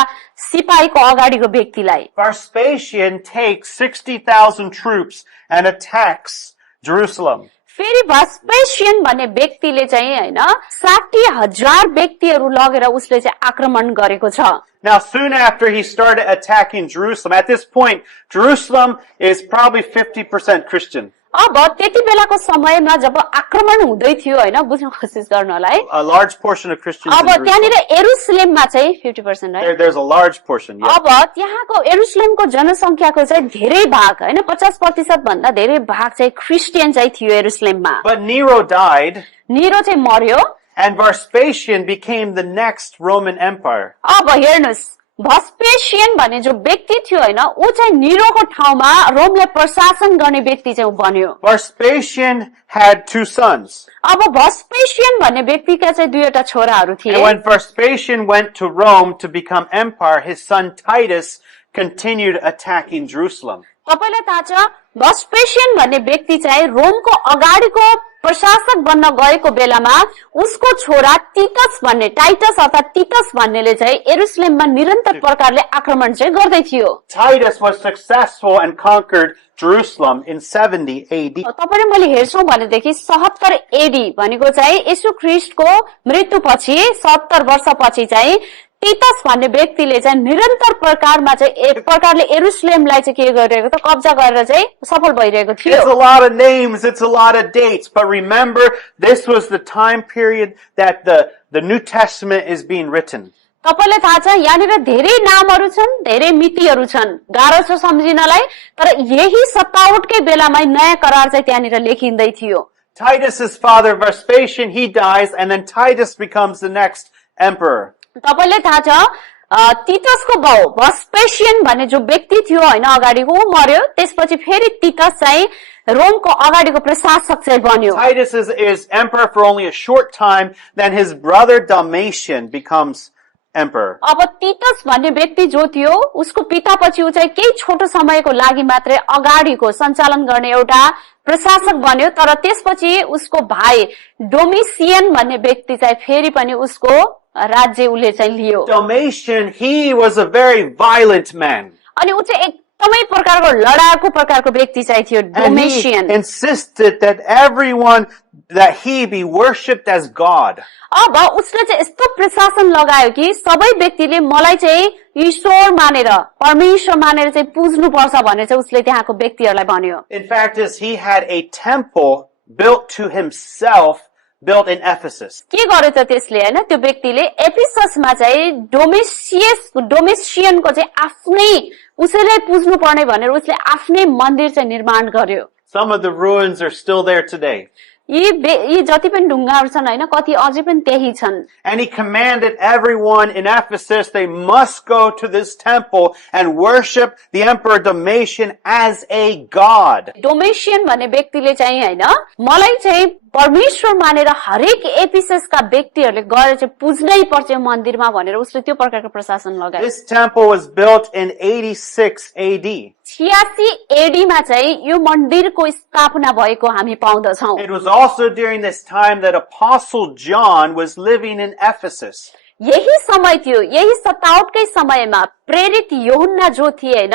सिपाहीको अगाडिको व्यक्तिलाई। Vespasian takes 60,000 troops and attacks Jerusalem. फेरि भस्पेसियन भन्ने व्यक्तिले चाहिँ हैन 60,000 व्यक्तिहरू लगेर उसले चाहिँ आक्रमण गरेको छ। Now, soon after he started attacking Jerusalem, at this point, Jerusalem is probably 50% Christian. अब त्यति बेलाको समयमा जब आक्रमण हुँदै थियो हैन बुझ्न कोसिस गर्नु होला है। A large portion of Christians in अब Jerusalem. त्यहाँनिर यरुशलेममा चाहिँ 50% है। There's a large portion, yes. अब त्यहाँको यरुशलेमको जनसंख्याको चाहिँ धेरै भाग हैन 50% भन्दा धेरै भाग चाहिँ ख्रिस्टियन चाहिँ थियो यरुशलेममा। But Nero died, निरो चाहिँ मर्यो And Vespasian became the next Roman Empire. अब हेर्नुहोस् भस्पेसियन भन्ने जो व्यक्ति थियो होइन ऊ चाहिँ निरोको ठाउँमा रोमलाई प्रशासन गर्ने व्यक्ति चाहिँ ऊ बन्यो Vespasian had two sons. अब भस्पेसियन भन्ने व्यक्तिका चाहिँ दुईवटा छोराहरू And थिए when Vespasian went to Rome to become empire, his son Titus continued attacking Jerusalem. तपाईलाई थाहा छ भस्पेसियन भन्ने व्यक्ति चाहिँ रोमको अगाडिको प्रशासक बन्न गएको बेलामा उसको छोरा टिटस भन्ने टाइटस अर्थात टिटस भन्नेले चाहिँ यरुशलेममा निरन्तर प्रकारले आक्रमण चाहिँ गर्दै थियो Titus was successful and conquered Jerusalem in 70 AD. तपाईले मैले हेर्छौँ भनेदेखि 70 एडी भनेको चाहिँ येशू ख्रीष्टको मृत्युपछि 70 वर्षपछि चाहिँ टिटस भन्ने व्यक्तिले चाहिँ निरन्तर प्रकारमा चाहिँ एक प्रकारले यरुशलेमलाई चाहिँ के गरिरहेको त कब्जा गरेर चाहिँ सफल भइरहेको It's थियो a lot of names, it's a lot of dates, but remember, this was the time period that the New Testament is being written. तपाईलाई थाहा छ यहाँनिर धेरै नामहरू छन् धेरै मितिहरू छन् गाह्रो छ सम्झिनलाई तर यही 57कै बेलामा नयाँ करार चाहिँ त्यहाँनिर लेखिँदै थियो Titus's father Vespasian, he dies, and then Titus becomes the next emperor. तपाईलाई थाहा छ टिटसको बाउ भस्पेसियन भन्ने जो व्यक्ति थियो होइन अगाडिको ऊ मर्यो त्यसपछि फेरि टिटस चाहिँ रोमको अगाडिको प्रशासक चाहिँ बन्यो Titus is emperor for only a short time, then his brother Domitian becomes emperor. अब टिटस भन्ने व्यक्ति जो थियो उसको पितापछि ऊ चाहिँ केही छोटो समयको लागि मात्रै अगाडिको सञ्चालन गर्ने एउटा प्रशासक बन्यो तर त्यसपछि उसको भाइ डोमिसियन भन्ने व्यक्ति चाहिँ फेरि पनि उसको राज्य उसले चाहिँ लियो Domitian, he was a very violent man. अनि ऊ चाहिँ एकदमै प्रकारको लडाकु प्रकारको व्यक्ति चाहिँ थियो And he Domitian insisted that everyone, that he be worshipped as God. अब उसले चाहिँ यस्तो प्रशासन लगायो कि सबै व्यक्तिले मलाई चाहिँ ईश्वर मानेर परमेश्वर मानेर चाहिँ पुज्नु पर्छ भनेर चाहिँ उसले त्यहाँको व्यक्तिहरूलाई भन्यो In fact, he had a temple built to himself, built in Ephesus. के गर्यो त त्यसले होइन त्यो व्यक्तिले एफिससमा चाहिँ डोमिसियनको चाहिँ आफ्नै उसैलाई पुज्नु पर्ने भनेर उसले आफ्नै मन्दिर चाहिँ निर्माण गर्यो Some of the ruins are still there today. यी जति पनि ढुङ्गाहरू छन् होइन कति अझै पनि त्यही छन् And he commanded everyone in Ephesus, they must go to this temple and worship the emperor Domitian as a god. डोमेसियन भन्ने व्यक्तिले चाहिँ होइन मलाई चाहिँ परमेश्वर मानेर हरेक एफिससका व्यक्तिहरूले गएर चाहिँ पुज्नै पर्छ यो मन्दिरमा भनेर उसले त्यो प्रकारको प्रशासन लगायो This temple was built in 86 AD. 86 एडीमा चाहिँ यो मन्दिरको स्थापना भएको हामी पाउँदछौँ It was also during this time that Apostle John was living in Ephesus. यही समय थियो यही 57कै समयमा प्रेरित यूहन्ना जो थिए हैन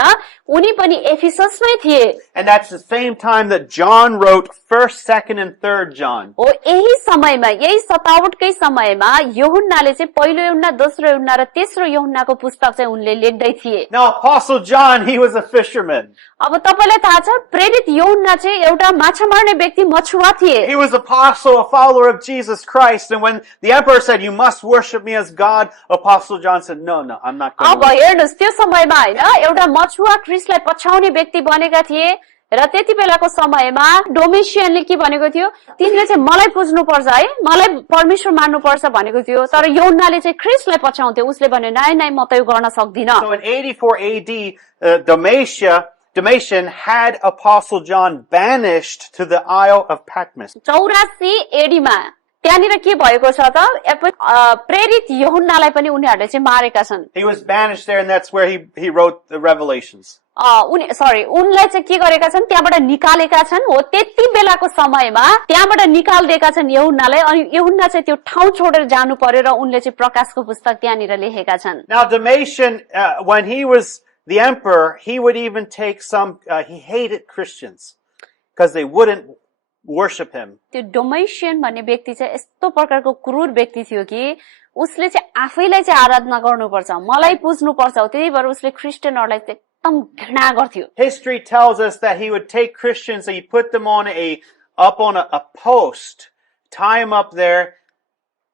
उनी पनि एफिससमै थिए And that's the same time that John wrote 1st, 2nd, and 3rd John. हो यही समयमा यही 57कै समयमा यूहन्नाले चाहिँ पहिलो यूहन्ना दोस्रो यूहन्ना र तेस्रो यूहन्नाको पुस्तक चाहिँ उनले लेख्दै थिए Now Apostle John, he was a fisherman. अब तपाईलाई थाहा छ प्रेरित यूहन्ना चाहिँ एउटा माछा मार्ने व्यक्ति मछुवा थिए He was apostle, a follower of Jesus Christ. And when the emperor said, you must worship me as God, Apostle John said, no, I'm not going अब to. हेर्नुस् त्यो समयमा हैन एउटा मछुवा ख्रीष्टलाई पछाउने व्यक्ति बनेका थिए र त्यति बेलाको समयमा डोमिसियनले के भनेको थियो तिमीले चाहिँ मलाई पुज्नु पर्छ है मलाई परमेश्वर मान्नु पर्छ भनेको थियो तर यूहन्नाले चाहिँ ख्रीष्टलाई पछाउँथ्यो उसले भन्यो नाइ नाइ म त यो गर्न सक्दिन So in 84 AD, Domitian had Apostle John banished to the Isle of Patmos. 84 एडीमा त्यहाँनिर के भएको छ त प्रेरित यूहन्नालाई पनि उनीहरूले चाहिँ मारेका छन् He was banished there, and that's where he wrote the Revelations. उनलाई चाहिँ के गरेका छन् त्यहाँबाट निकालेका छन् हो त्यति बेलाको समयमा त्यहाँबाट निकालिदिएका छन् यूहन्नालाई अनि यूहन्ना चाहिँ त्यो ठाउँ छोडेर जानु पर्यो र उनले चाहिँ प्रकाशको पुस्तक त्यहाँनिर लेखेका छन् Now Domitian, when he was the emperor, he would even take he hated Christians because they wouldn't worship him. त्यो डोमेसियन भन्ने व्यक्ति चाहिँ यस्तो प्रकारको क्रूर व्यक्ति थियो कि उसले चाहिँ आफैलाई चाहिँ आराधना गर्नुपर्छ मलाई पुज्नुपर्छ त्यही भएर उसले क्रिस्चियनहरूलाई चाहिँ एकदम घृणा गर्थ्यो History tells us that he would take Christians and he put them up on a post, tie them up there,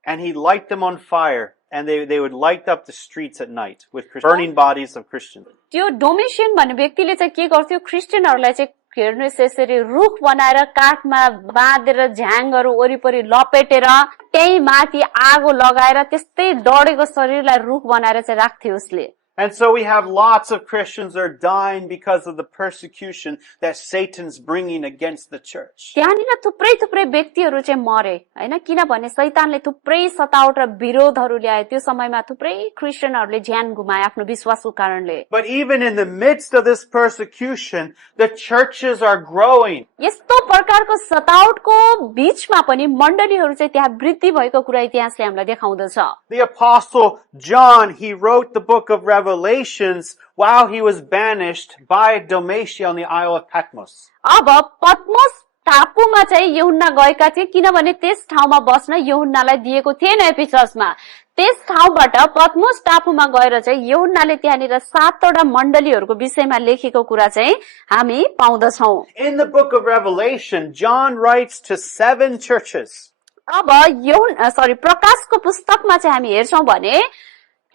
and he'd light them on fire. And they would light up the streets at night with burning bodies of Christians. त्यो डोमेसियन भन्ने व्यक्तिले चाहिँ के गर्थ्यो क्रिस्चियनहरूलाई चाहिँ हेर्नुहोस् यसरी रुख बनाएर काठमा बाँधेर झ्याङहरू वरिपरि लपेटेर त्यही माथि आगो लगाएर त्यस्तै डढेको शरीरलाई रुख बनाएर चाहिँ राख्थ्यो उसले। And so we have lots of Christians that are dying because of the persecution that Satan's bringing against the church. त्यहाँनिर थुप्रै व्यक्तिहरू चाहिँ मरे हैन, किनभने शैतानले थुप्रै सतावट र विरोधहरू ल्याए। त्यो समयमा थुप्रै क्रिस्चियनहरूले ज्यान गुमाए आफ्नो विश्वासको कारणले। But even in the midst of this persecution, the churches are growing. यस्तो प्रकारको सतावटको बीचमा पनि मण्डलीहरू चाहिँ त्यहाँ वृद्धि भएको कुरा इतिहासले हामीलाई देखाउँदछ। The apostle John, he wrote the book of Revelations while he was banished by Dalmatia on the Isle of Patmos. अब पद्मोस टापुमा चाहिँ यूहन्ना गएका थिए, किनभने त्यस ठाउँमा बस्न यूहन्नालाई दिएको थिएन एफिससमा। त्यस ठाउँबाट पद्मोस टापुमा गएर चाहिँ यूहन्नाले त्यहाँनिर 7वटा मण्डलीहरूको विषयमा लेखेको कुरा चाहिँ हामी पाउँदछौं। In the book of Revelation, John writes to 7 churches. अब प्रकाशको पुस्तकमा चाहिँ हामी हेर्छौं भने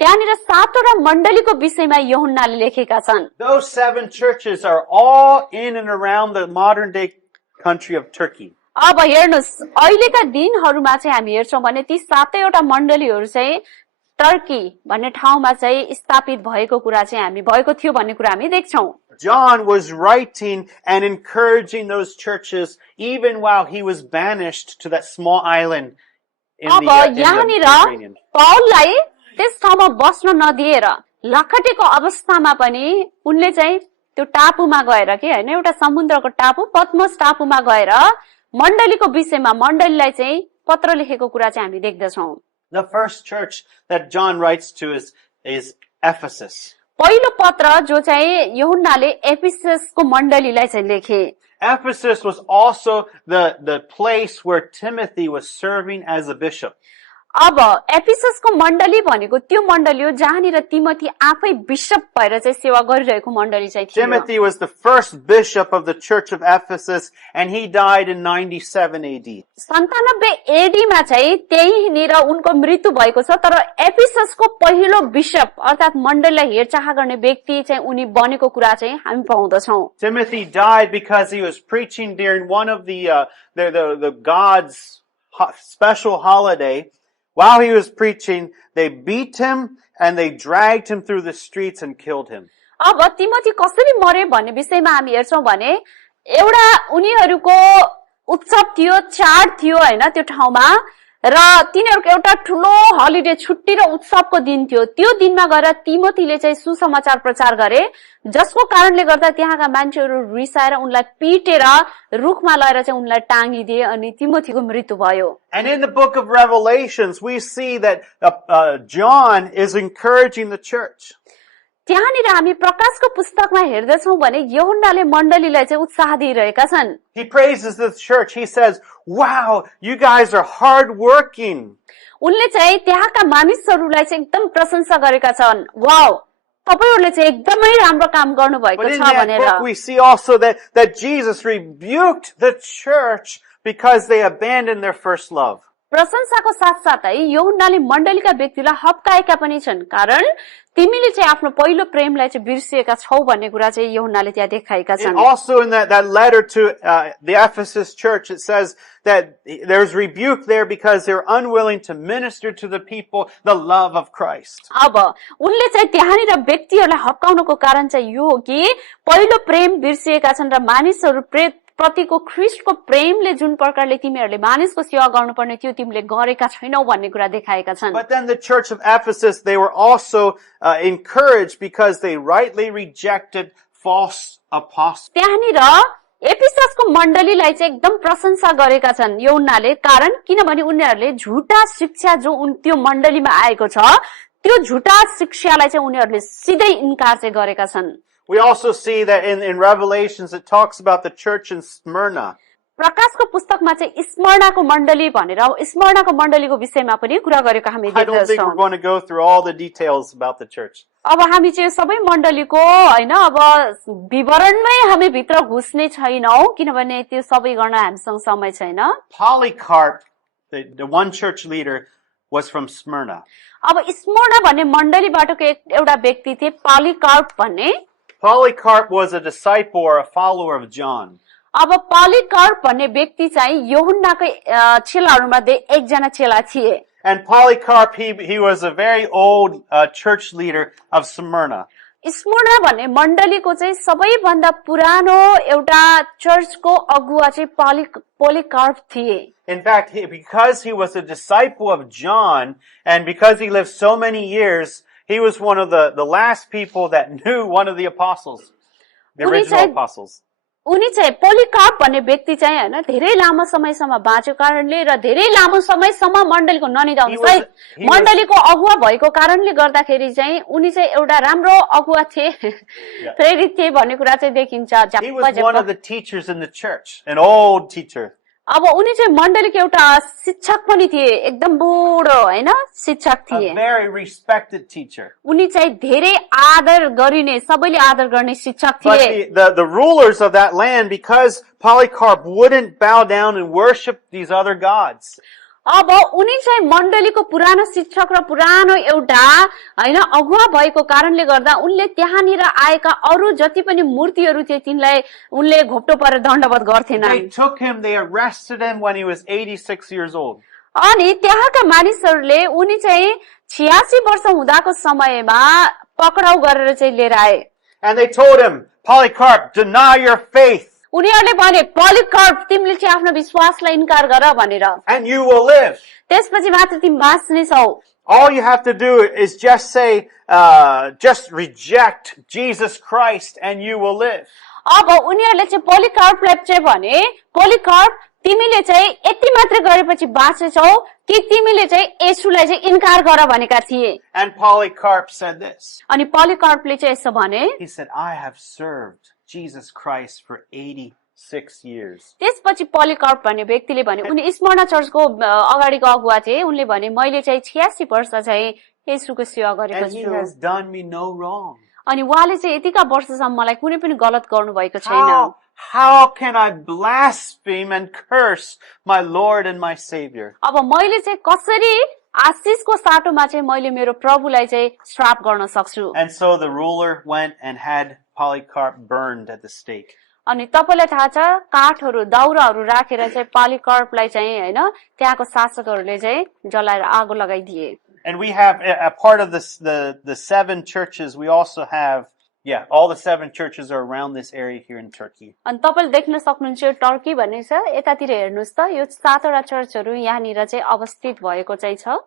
त्यहाँनिर 7वटा मण्डलीको विषयमा यूहन्नाले लेखेका छन्। Those 7 churches are all in and around the modern day country of Turkey. अब हेर्नुस्, अहिलेका दिनहरूमा चाहिँ हामी हेर्छौं भने ती 7वटा मण्डलीहरू चाहिँ टर्की भन्ने ठाउँमा चाहिँ स्थापित भएको कुरा चाहिँ हामी भएको थियो भन्ने कुरा हामी देख्छौं। John was writing and encouraging those churches even while he was banished to that small island in the Mediterranean. पौललाई त्यस ठाउँमा बस्न नदिएर लखटेको अवस्थामा पनि उनले चाहिँ त्यो टापुमा गएर के हैन, एउटा समुद्रको टापु पद्मोस टापुमा गएर मण्डलीको विषयमा मण्डलीलाई चाहिँ पत्र लेखेको कुरा चाहिँ हामी देख्दछौं। The first church that John writes to is Ephesus. पहिलो पत्र जो चाहिँ यूहन्नाले एफिससको मण्डलीलाई चाहिँ लेखे। Ephesus was also the place where Timothy was serving as a bishop. अब एफिससको मण्डली भनेको त्यो मण्डली हो जहाँनिर तिमोथी आफै बिशप भएर चाहिँ सेवा गरिरहेको मण्डली चाहिँ थियो। Timothy was the first bishop of the church of Ephesus and he died in 97 AD. 97 AD मा चाहिँ त्यहीनिर उनको मृत्यु भएको छ। तर एफिससको पहिलो बिशप अर्थात मण्डलीलाई हेरचाह गर्ने व्यक्ति चाहिँ उनी बनेको कुरा चाहिँ हामी पाउँदछौं। Timothy died because he was preaching during one of the God's special holiday. While he was preaching, they beat him and they dragged him through the streets and killed him. अब तिमोथी कसरी मरे भन्ने विषयमा हामी हेर्छौं भने एउटा उनीहरूको उत्सव थियो, चाड थियो हैन त्यो ठाउँमा, र तिनीहरूको एउटा ठुलो हलिडे छुट्टी र उत्सवको दिन थियो। त्यो दिनमा गएर तिमोथीले चाहिँ सुसमाचार प्रचार गरे, जसको कारणले गर्दा त्यहाँका मान्छेहरू रिसाएर उनलाई पिटेर रुखमा लगेर चाहिँ उनलाई टाँगिदिए अनि तिमोथीको मृत्यु भयो। And in the book of Revelations, we see that John is encouraging the church. त्यहाँनिर हामी प्रकाशको पुस्तकमा हेर्दछौं भने यूहन्नाले मण्डलीलाई चाहिँ उत्साह दिइरहेका छन्। He praises the church. He says, "Wow, you guys are hard working." उनले चाहिँ त्यहाँका मानिसहरूलाई चाहिँ एकदम प्रशंसा गरेका छन्। वाउ, तपाईहरुले चाहिँ एकदमै राम्रो काम गर्नु भएको But in छ that भनेर। book, we see also that Jesus rebuked the church because they abandoned their first love. प्रशंसाको साथसाथै यूहन्नाले मण्डलीका व्यक्तिलाई हप्काएका पनि छन्, कारण तिमीले चाहिँ आफ्नो पहिलो प्रेमलाई चाहिँ बिर्सिएका छौ भन्ने कुरा चाहिँ यूहन्नाले त्यहाँ देखाएका छन्। And also in that letter to the Ephesus church, it says that there's rebuke there because they're unwilling to minister to the people the love of Christ. अब उनले चाहिँ त्यहाँनिर व्यक्तिहरूलाई हप्काउनको कारण चाहिँ यो हो कि पहिलो प्रेम बिर्सिएका छन् र मानिसहरू प्रतिको ख्रीष्टको प्रेमले जुन प्रकारले तिमीहरूले मानिसको सेवा गर्नुपर्ने थियो तिमीले गरेका छैनौ भन्ने कुरा देखाएका छन्। But then the church of Ephesus, they were also encouraged because they rightly rejected false apostles. त्यहाँनिर एफिससको मण्डलीलाई चाहिँ एकदम प्रशंसा गरेका छन् यूहन्नाले, कारण किनभने उनीहरूले झुटा शिक्षा जो त्यो मण्डलीमा आएको छ त्यो झुटा शिक्षालाई चाहिँ उनीहरूले सिधै इन्कार चाहिँ गरेका छन्। We also see that in Revelations it talks about the church in Smyrna. प्रकाशको पुस्तकमा चाहिँ स्मर्नाको मण्डली भनेर स्मर्नाको मण्डलीको विषयमा पनि कुरा गरेको हामी I don't think we're देख्दछौं। going to go through all the details about the church. अब हामी चाहिँ सबै मण्डलीको हैन अब विवरणमै हामी भित्र घुस्ने छैनौं, किनभने त्यो सबै गर्न हामीसँग समय छैन। Polycarp, the one church leader, was from Smyrna. अब स्मर्ना भन्ने मण्डलीबाटको एउटा व्यक्ति थिए पोलिकार्प भन्ने। Polycarp was a disciple or a follower of John. अब पोलिकार्प भन्ने व्यक्ति चाहिँ यूहन्नाकै चेलाहरूमध्ये एकजना चेला थिए। And Polycarp, he was a very old church leader of Smyrna. स्मुर्ना भन्ने मण्डलीको चाहिँ सबैभन्दा पुरानो एउटा चर्चको अगुवा चाहिँ पोलिकार्प थिए। In fact, because he was a disciple of John, and because he lived so many years, he was one of the last people that knew one of the apostles, the original apostles. उनी चाहिँ पोलिकार्प भन्ने व्यक्ति चाहिँ हैन धेरै लामो समयसम्म बाँचेको कारणले र धेरै लामो समयसम्म मण्डलीको ननिदा हुन्छ मण्डलीको अगुवा भएको कारणले गर्दाखेरि चाहिँ उनी चाहिँ एउटा राम्रो अगुवा थिए प्रेरित थिए भन्ने कुरा चाहिँ देखिन्छ। He was one of the teachers in the church, an old teacher. अब उनी चाहिँ मण्डलीको एउटा शिक्षक पनि थिए, एकदम बुढो हैन शिक्षक थिए। A very respected teacher. उनी चाहिँ धेरै आदर गरिने सबैले आदर गर्ने शिक्षक But थिए। the rulers of that land, because Polycarp wouldn't bow down and worship these other gods, अब उनी चाहिँ मण्डलीको पुरानो शिक्षक र पुरानो एउटा हैन अगुवा भएको कारणले गर्दा उनले त्यहाँनिर आएका अरू जति पनि मूर्तिहरू थिए तिनलाई उनले घोप्टो परेर दण्डवत गर्थेनन्। they took him, they arrested him when he was 86 years old. अनि त्यहाँका मानिसहरूले उनी चाहिँ 86 वर्ष हुँदाको समयमा पक्राउ गरेर चाहिँ लिएर आए। And they told him, Polycarp, deny your faith उनीहरूले भने पोलिकार्प तिमीले चाहिँ आफ्नो विश्वासलाई इन्कार गर भनेर, and you will live. त्यसपछि मात्र तिमी बाँच्ने छौ। All you have to do is just say, just reject Jesus Christ and you will live. अब उनीहरूले चाहिँ पोलिकार्पलाई चाहिँ भने पोलिकार्प तिमीले चाहिँ यति मात्र गरेपछि बाँच्छौ कि तिमीले चाहिँ येशूलाई चाहिँ इन्कार गर भनेका थिए। And Polycarp said this. अनि पोलिकार्पले चाहिँ यसो भने, He said, I have served Jesus Christ for 86 years. त्यसपछि पोलिकार्प भन्ने व्यक्तिले भने उनी स्मरणा चर्चको अगाडिको अगुवा थिए। उनले भने मैले चाहिँ 86 वर्ष चाहिँ येशूको सेवा गरेको And he छु has done me no wrong. अनि उहाँले चाहिँ यतिका वर्षसम्म मलाई कुनै पनि गलत गर्नु भएको छैन। How can I blaspheme and curse my Lord and my Savior? अब मैले चाहिँ कसरी आशिषको साटोमा चाहिँ मैले मेरो प्रभुलाई चाहिँ श्राप गर्न सक्छु। And so the ruler went and had Polycarp burned at the stake. अनि तपाईलाई थाहा छ काठहरू दाउराहरू राखेर चाहिँ पोलिकार्पलाई चाहिँ हैन त्यहाँको शासकहरूले चाहिँ जलाएर आगो लगाइदिए। And we have a part of this, the 7 churches. We also have, all the 7 churches are around this area here in Turkey. अनि तपाईले देख्न सक्नुहुन्छ टर्की भन्ने छ यतातिर हेर्नुस् त यो 7वटा चर्चहरू यहाँनिर चाहिँ अवस्थित भएको चाहिँ छ।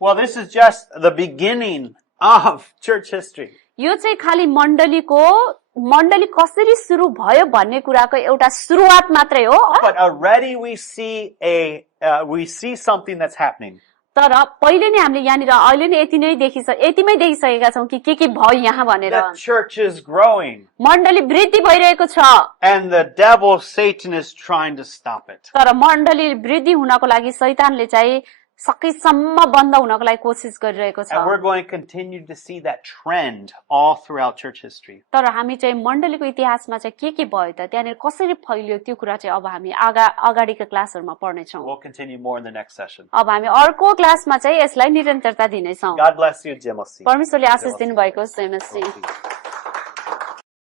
Well, this is just the beginning of church history. यो चाहिँ खाली मण्डली कसरी सुरु भयो भन्ने कुराको एउटा सुरुवात मात्रै हो। But already we see something that's happening. तर पहिले नै हामीले यहाँनिर अहिले नै यतिमै देखिसकेका छौं कि के भयो यहाँ भनेर। The church is growing. मण्डली वृद्धि भइरहेको छ। And the devil, Satan, is trying to stop it. तर मण्डली वृद्धि हुनको लागि शैतानले चाहिँ सकेसम्म बन्द हुनको लागि कोसिस गरिरहेको छ। And we're going to continue to see that trend all throughout church history. तर हामी चाहिँ मण्डलीको इतिहासमा चाहिँ के भयो त त्यहाँनिर कसरी फैलियो त्यो कुरा चाहिँ अब हामी अगाडिको क्लासहरुमा पढ्ने छौं। We'll continue more in the next session. अब हामी अर्को क्लासमा चाहिँ यसलाई निरन्तरता दिने छौं। God bless you, Jim. परमेश्वरले आशीष दिनुभएको होस्।